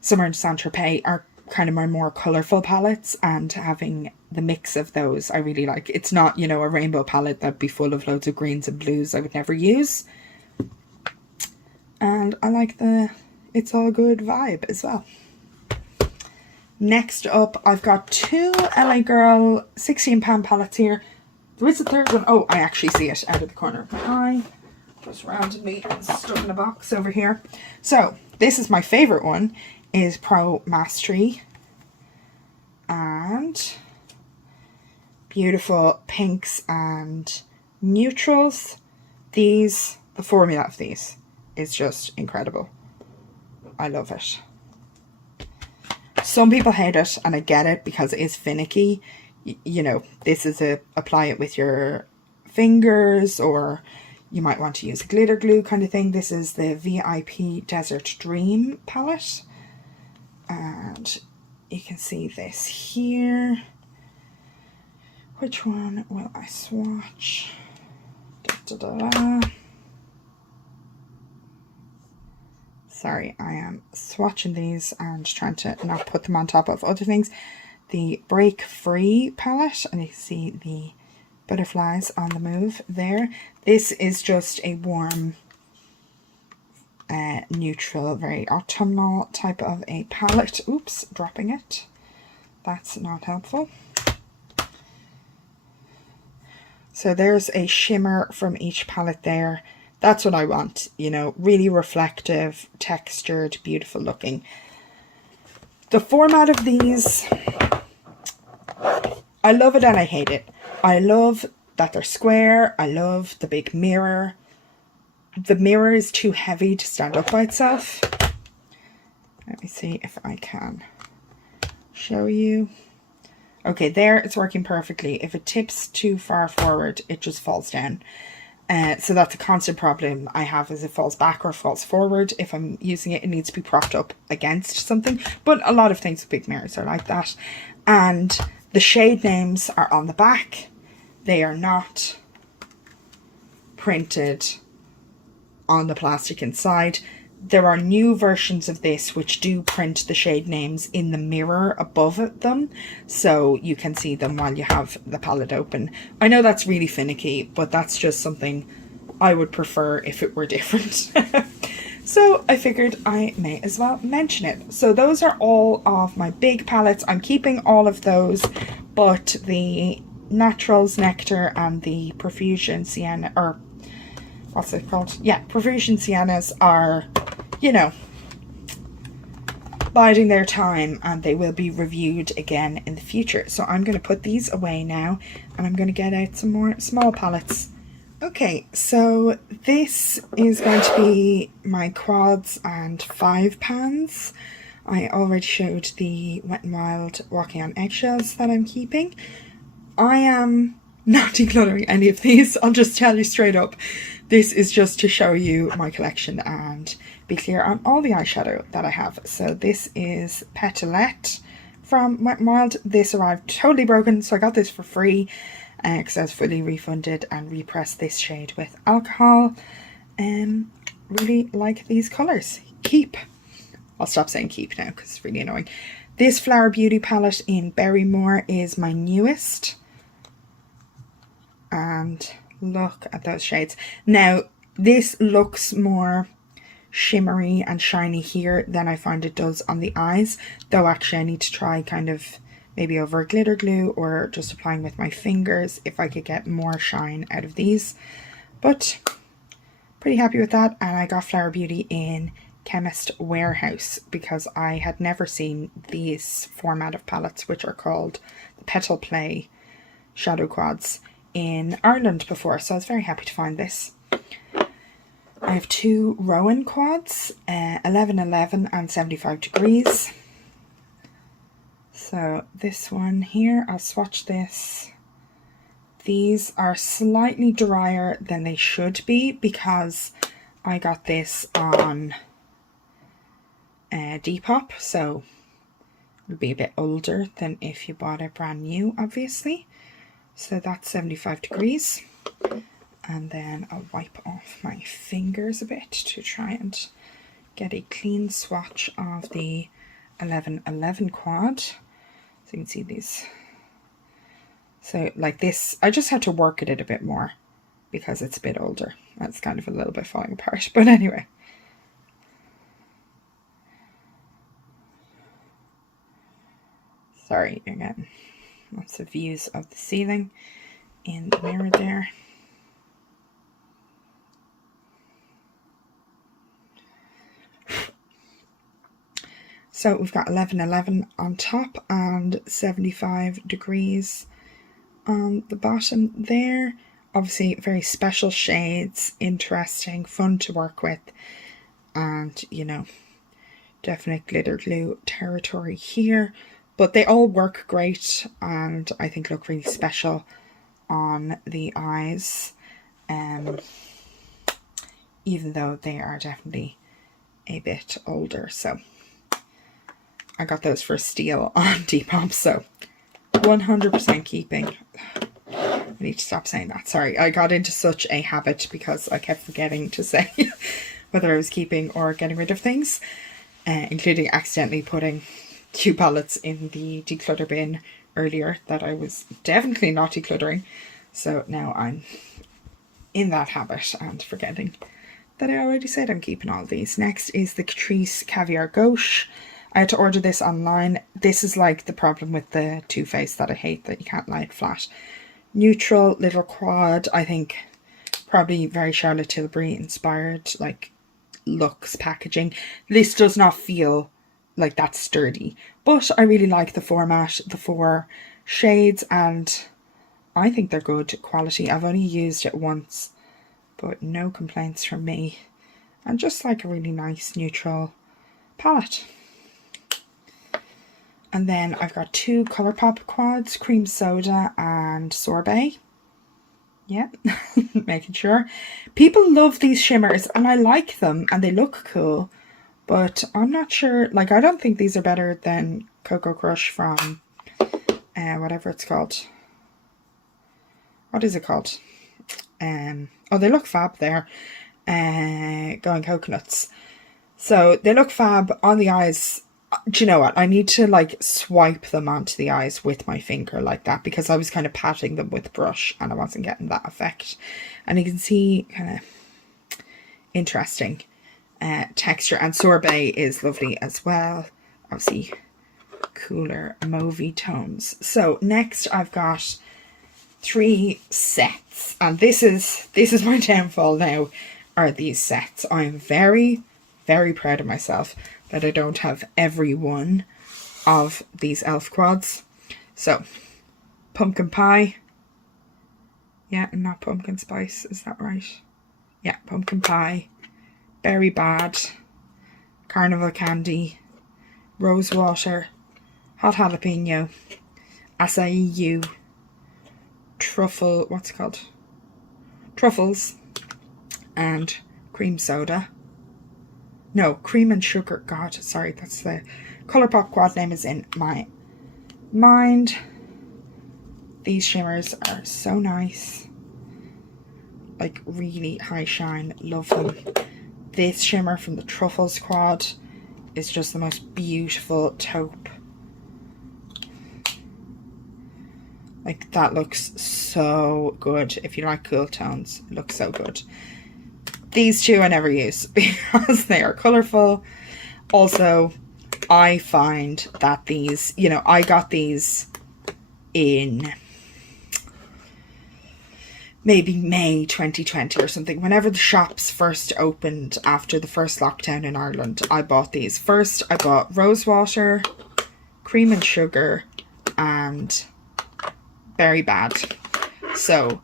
Summer in Saint Tropez are kind of my more colourful palettes, and having the mix of those I really like. It's not, you know, a rainbow palette that'd be full of loads of greens and blues I would never use. And I like the It's All Good vibe as well. Next up, I've got 2 LA Girl 16 pan palettes here. There is a third one. Oh, I actually see it out of the corner of my eye. Just randomly stuck in a box over here. So, this is my favourite one, is Pro Mastery. And beautiful pinks and neutrals. These, the formula of these is just incredible. I love it. Some people hate it, and I get it because it is finicky. You know, this is apply it with your fingers, or you might want to use a glitter glue kind of thing. This is the VIP Desert Dream palette. And you can see this here. Which one will I swatch? Da, da, da, da. Sorry, I am swatching these and trying to not put them on top of other things. The Break Free palette, and you can see the butterflies on the move there. This is just a warm neutral, very autumnal type of a palette. Oops, dropping it. That's not helpful. So there's a shimmer from each palette there. That's what I want, you know, really reflective, textured, beautiful looking. The format of these, I love it and I hate it. I love that they're square. I love the big mirror. The mirror is too heavy to stand up by itself. Let me see if I can show you. Okay, there it's working perfectly. If it tips too far forward, it just falls down. So that's a constant problem I have, is it falls back or falls forward. If I'm using it, it needs to be propped up against something. But a lot of things with big mirrors are like that. And the shade names are on the back. They are not printed on the plastic inside. There are new versions of this which do print the shade names in the mirror above them, so you can see them while you have the palette open. I know that's really finicky, but that's just something I would prefer if it were different. So I figured I may as well mention it. So those are all of my big palettes. I'm keeping all of those, but the Naturals Nectar and the Profusion Sienna, or what's it called? Yeah, Profusion Siennas are, you know, biding their time, and they will be reviewed again in the future. So I'm going to put these away now, and I'm going to get out some more small palettes. Okay, so this is going to be my quads and 5 pans. I already showed the Wet n Wild Walking on Eggshells that I'm keeping. I am not decluttering any of these. I'll just tell you straight up. This is just to show you my collection and be clear on all the eyeshadow that I have. So this is Petalette from Wet n Wild. This arrived totally broken, so I got this for free because I was fully refunded, and repressed this shade with alcohol. Really like these colours. Keep. I'll stop saying keep now because it's really annoying. This Flower Beauty palette in Berrymore is my newest. And look at those shades. Now, this looks more shimmery and shiny here than I find it does on the eyes. Though actually I need to try kind of maybe over glitter glue or just applying with my fingers if I could get more shine out of these. But pretty happy with that. And I got Flower Beauty in Chemist Warehouse because I had never seen these format of palettes, which are called the Petal Play Shadow Quads, in Ireland before, so I was very happy to find this. I have 2 Rowan quads, 1111 and 75 degrees. So this one here, I'll swatch this. These are slightly drier than they should be because I got this on Depop, so it'll be a bit older than if you bought it brand new, obviously. So that's 75 degrees. And then I'll wipe off my fingers a bit to try and get a clean swatch of the 1111 quad. So you can see these. So like this, I just had to work at it a bit more because it's a bit older. That's kind of a little bit falling apart, but anyway. Sorry, you're getting lots of views of the ceiling in the mirror there. So we've got 1111 on top and 75 degrees on the bottom there. Obviously very special shades, interesting, fun to work with, and you know, definite glitter glue territory here. But they all work great and I think look really special on the eyes, even though they are definitely a bit older. So I got those for a steal on Depop, so 100% keeping. I need to stop saying that. Sorry, I got into such a habit because I kept forgetting to say whether I was keeping or getting rid of things, including accidentally putting 2 palettes in the declutter bin earlier that I was definitely not decluttering. So now I'm in that habit and forgetting that I already said I'm keeping all these. Next is the Catrice Caviar Gauche. I had to order this online. This is like the problem with the Too Faced that I hate, that you can't lie it flat. Neutral little quad. I think probably very Charlotte Tilbury inspired, like, looks, packaging. This does not feel like that sturdy, but I really like the format, the 4 shades, and I think they're good quality. I've only used it once, but no complaints from me. And just like a really nice neutral palette. And then I've got 2 Colourpop quads, Cream Soda and Sorbet. Yeah, making sure. People love these shimmers and I like them and they look cool. But I'm not sure, like, I don't think these are better than Cocoa Crush from whatever it's called. What is it called? Oh, they look fab there. Going Coconuts. So they look fab on the eyes. Do you know what? I need to like swipe them onto the eyes with my finger like that, because I was kind of patting them with brush and I wasn't getting that effect. And you can see kind of interesting texture, and Sorbet is lovely as well. Obviously cooler mauvey tones. So next I've got 3 sets, and this is my downfall now, are these sets. I'm very, very proud of myself that I don't have every one of these elf quads. So pumpkin pie, yeah, not pumpkin spice, is that right? Yeah, pumpkin pie, berry bad, carnival candy, rose water, hot jalapeno, acai you, truffle, what's it called? Truffles, and cream soda. No, cream and sugar. God, sorry, that's the Colourpop quad name is in my mind. These shimmers are so nice. Like really high shine. Love them. This shimmer from the Truffles quad is just the most beautiful taupe. Like, that looks so good. If you like cool tones, it looks so good. These 2 I never use because they are colourful. Also, I find that these, you know, I got these in maybe May 2020 or something. Whenever the shops first opened after the first lockdown in Ireland, I bought these. First, I bought rose water, cream and sugar, and berry bad. So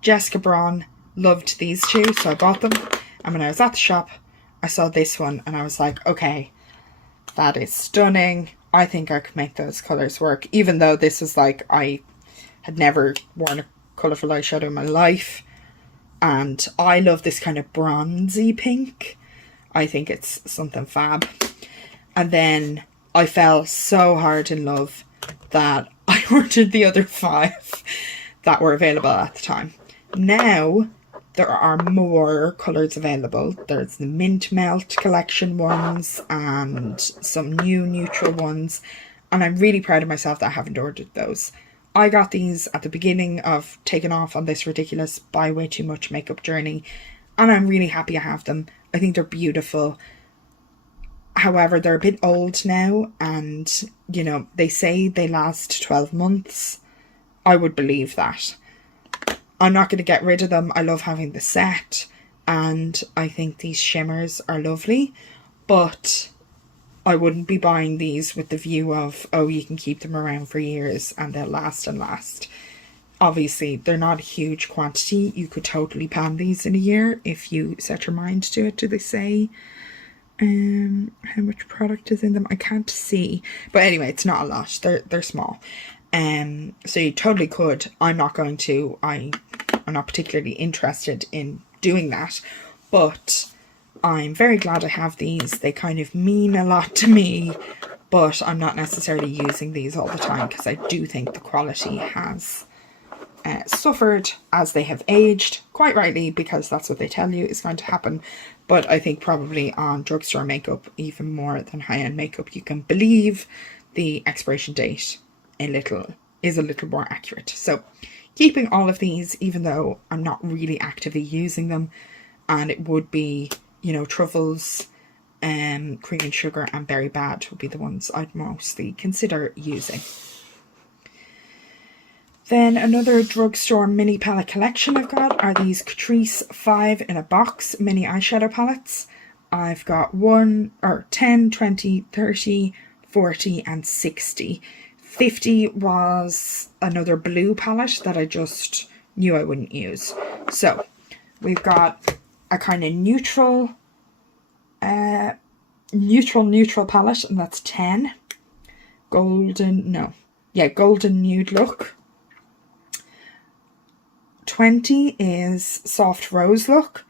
Jessica Braun loved these 2, so I bought them. And when I was at the shop, I saw this one and I was like, okay, that is stunning. I think I could make those colours work. Even though this was like, I had never worn a colourful eyeshadow in my life. And I love this kind of bronzy pink. I think it's something fab. And then I fell so hard in love that I ordered the other 5 that were available at the time. Now there are more colours available. There's the Mint Melt collection ones and some new neutral ones, and I'm really proud of myself that I haven't ordered those. I got these at the beginning of taking off on this ridiculous buy way too much makeup journey, and I'm really happy I have them. I think they're beautiful. However, they're a bit old now, and you know, they say they last 12 months. I would believe that. I'm not going to get rid of them. I love having the set, and I think these shimmers are lovely, but I wouldn't be buying these with the view of, oh, you can keep them around for years and they'll last and last. Obviously, they're not a huge quantity. You could totally pan these in a year if you set your mind to it. Do they say how much product is in them? I can't see, but anyway, it's not a lot. They're small. So you totally could. I'm not going to. I'm not particularly interested in doing that, but I'm very glad I have these. They kind of mean a lot to me, but I'm not necessarily using these all the time because I do think the quality has suffered as they have aged, quite rightly, because that's what they tell you is going to happen. But I think probably on drugstore makeup, even more than high-end makeup, you can believe the expiration date is a little more accurate. So keeping all of these, even though I'm not really actively using them. And it would be, you know, Truffles, Cream and Sugar and Berry Bad would be the ones I'd mostly consider using. Then another drugstore mini palette collection I've got are these Catrice 5 in a box mini eyeshadow palettes. I've got 10, 20, 30, 40 and 60. 50 was another blue palette that I just knew I wouldn't use. So we've got a kind of neutral palette, and that's 10. Golden nude look. 20 is soft rose look,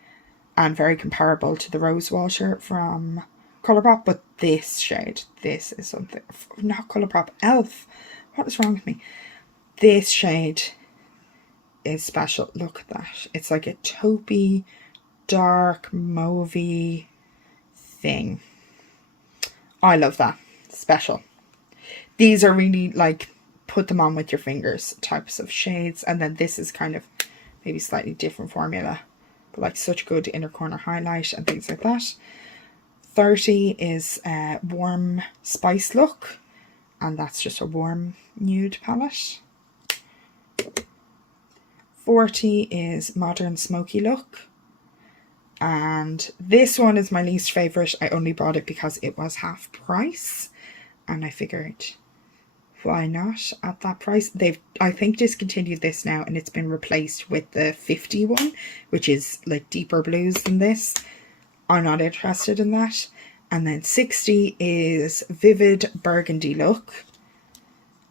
and very comparable to the rose water from Colourpop, but this shade, this is something, not Colourpop, Elf, what is wrong with me? This shade is special. Look at that. It's like a taupey, dark, mauvey thing. I love that. Special. These are really like put them on with your fingers types of shades, and then this is kind of maybe slightly different formula, but like such good inner corner highlight and things like that. 30 is a warm spice look, and that's just a warm nude palette. 40 is modern smoky look, and this one is my least favourite. I only bought it because it was half price, and I figured, why not at that price? They've, I think, discontinued this now, and it's been replaced with the 50 one, which is like deeper blues than this. I'm not interested in that. And then 60 is vivid burgundy look.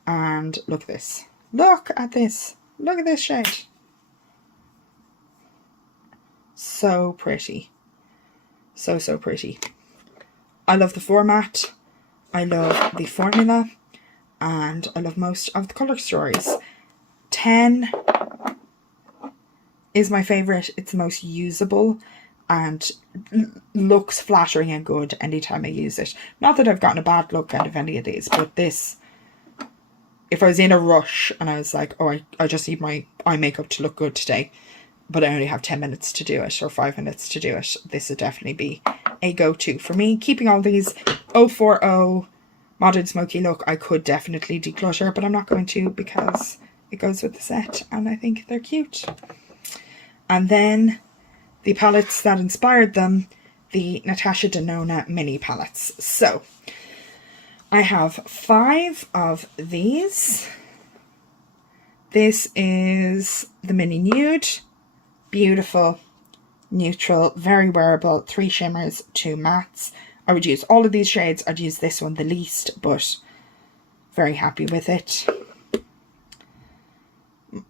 And look at this. Look at this. Look at this shade. So pretty. So, so pretty. I love the format. I love the formula. And I love most of the colour stories. 10 is my favourite. It's the most usable and looks flattering and good anytime I use it. Not that I've gotten a bad look out of any of these, but this, if I was in a rush and I was like, oh, I just need my eye makeup to look good today, but I only have 10 minutes to do it or 5 minutes to do it, this would definitely be a go-to for me. Keeping all these 040 modern smoky look, I could definitely declutter, but I'm not going to because it goes with the set and I think they're cute. And then the palettes that inspired them, the Natasha Denona mini palettes. So I have 5 of these. This is the mini nude, beautiful, neutral, very wearable, 3 shimmers, 2 mattes. I would use all of these shades. I'd use this one the least, but very happy with it.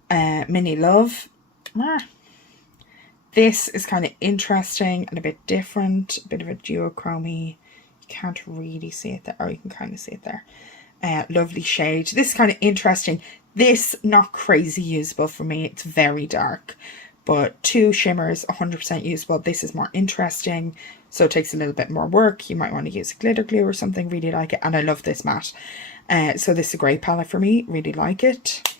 Mini Love. This is kind of interesting and a bit different. A bit of a duochrome. You can't really see it there. Or you can kind of see it there. Lovely shade. This is kind of interesting. This, not crazy usable for me. It's very dark. But 2 shimmers, 100% usable. This is more interesting. So it takes a little bit more work. You might want to use a glitter glue or something. Really like it. And I love this matte. So this is a great palette for me. Really like it.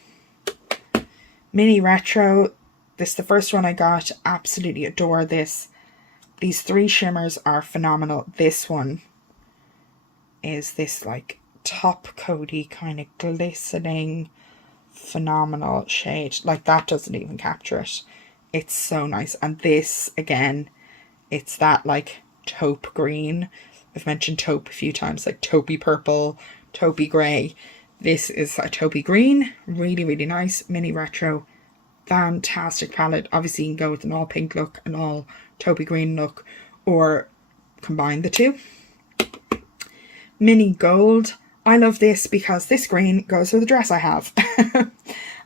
Mini Retro. This is the first one I got. Absolutely adore this. These 3 shimmers are phenomenal. This one is this like top coaty kind of glistening phenomenal shade. Like that doesn't even capture it. It's so nice. And this again, it's that like taupe green. I've mentioned taupe a few times, like taupey purple, taupey grey. This is a taupey green. Really, really nice. Mini Retro. Fantastic palette. Obviously you can go with an all pink look, an all taupey green look, or combine the two. Mini Gold. I love this because this green goes with the dress I have.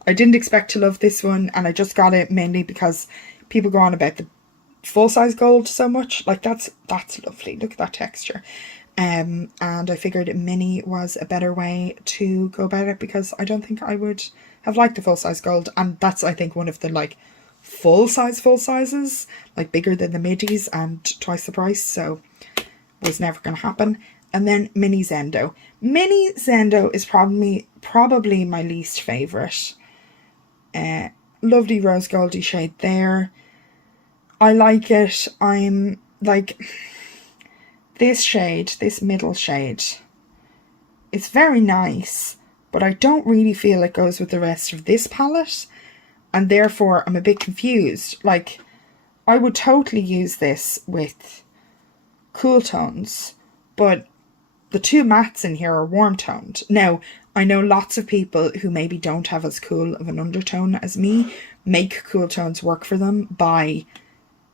I didn't expect to love this one, and I just got it mainly because people go on about the full-size gold so much. Like that's lovely. Look at that texture. And I figured mini was a better way to go about it because I don't think I would have liked the full-size gold, and that's I think one of the like full sizes, like bigger than the middies and twice the price, so was never going to happen. And then Mini Zendo. Mini Zendo is probably my least favourite Lovely rose goldy shade there. I like it. I'm like, this shade, this middle shade, it's very nice, but I don't really feel it goes with the rest of this palette, and therefore I'm a bit confused. Like, I would totally use this with cool tones, but the two mattes in here are warm toned. Now, I know lots of people who maybe don't have as cool of an undertone as me make cool tones work for them by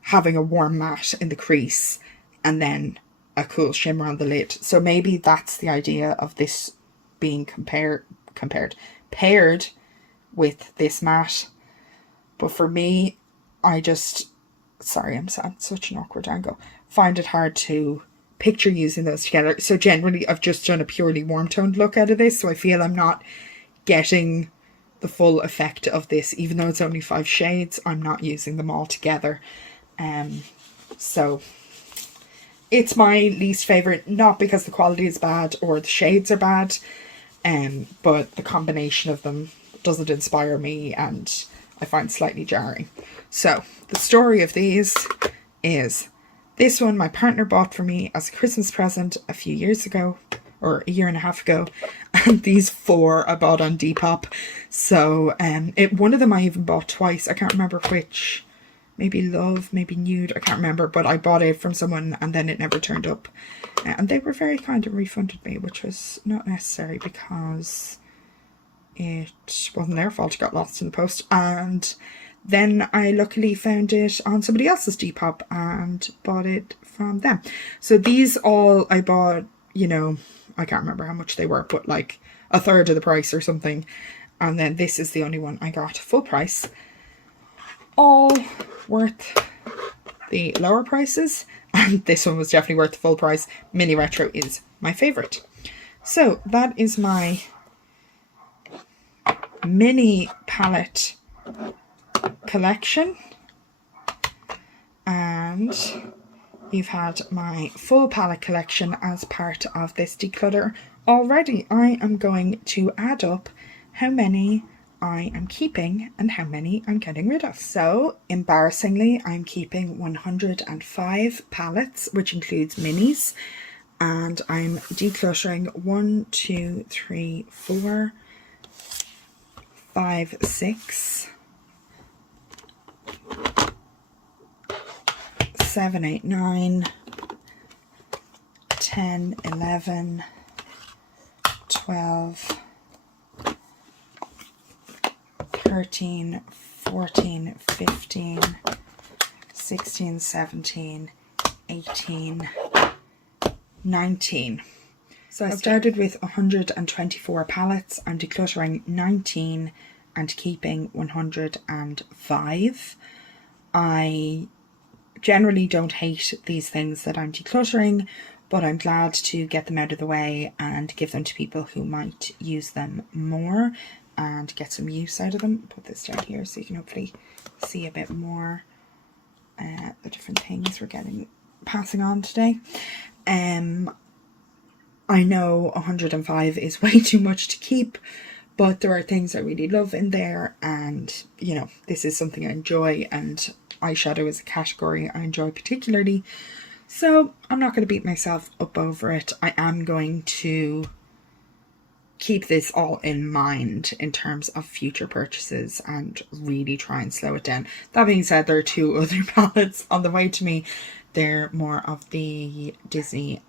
having a warm matte in the crease and then a cool shimmer on the lid. So maybe that's the idea of this being paired with this matte. But for me, I just, sorry, I'm at such an awkward angle, find it hard to picture using those together. So generally I've just done a purely warm toned look out of this, so I feel I'm not getting the full effect of this. Even though it's only 5 shades, I'm not using them all together. So it's my least favourite, not because the quality is bad or the shades are bad, but the combination of them doesn't inspire me and I find slightly jarring. So the story of these is, this one my partner bought for me as a Christmas present a few years ago, or a year and a half ago, and these 4 I bought on Depop. So one of them I even bought twice. I can't remember which. Maybe Love, maybe Nude, I can't remember, but I bought it from someone and then it never turned up. And they were very kind and refunded me, which was not necessary because it wasn't their fault. It got lost in the post. And then I luckily found it on somebody else's Depop and bought it from them. So these all I bought, you know, I can't remember how much they were, but like a third of the price or something. And then this is the only one I got full price. All worth the lower prices, and this one was definitely worth the full price. Mini Retro is my favourite. So that is my mini palette collection, and you've had my full palette collection as part of this declutter already. I am going to add up how many I am keeping and how many I'm getting rid of. So, embarrassingly, I'm keeping 105 palettes, which includes minis, and I'm decluttering 1, 2, 3, 4, 5, 6, 7, 8, 9, 10, 11, 12, 13, 14, 15, 16, 17, 18, 19. So I started with 124 palettes. I'm decluttering 19 and keeping 105. I generally don't hate these things that I'm decluttering, but I'm glad to get them out of the way and give them to people who might use them more and get some use out of them. Put this down here so you can hopefully see a bit more the different things we're passing on today. I know 105 is way too much to keep, but there are things I really love in there, and you know, this is something I enjoy, and eyeshadow is a category I enjoy particularly, so I'm not going to beat myself up over it. I am going to keep this all in mind in terms of future purchases and really try and slow it down. That being said, there are 2 other palettes on the way to me. They're more of the Disney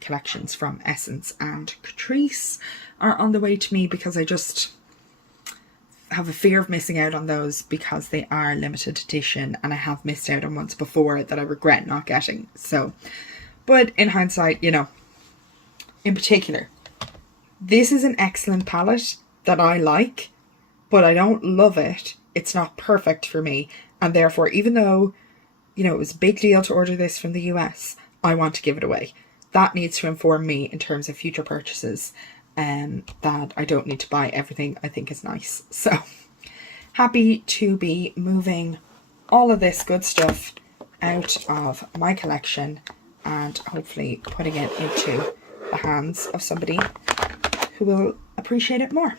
collections from Essence and Catrice are on the way to me, because I just have a fear of missing out on those because they are limited edition and I have missed out on ones before that I regret not getting. So, but in hindsight, you know, in particular, this is an excellent palette that I like, but I don't love it. It's not perfect for me, and therefore, even though, you know, it was a big deal to order this from the US, I want to give it away. That needs to inform me in terms of future purchases, that I don't need to buy everything I think is nice. So, happy to be moving all of this good stuff out of my collection and hopefully putting it into the hands of somebody who will appreciate it more.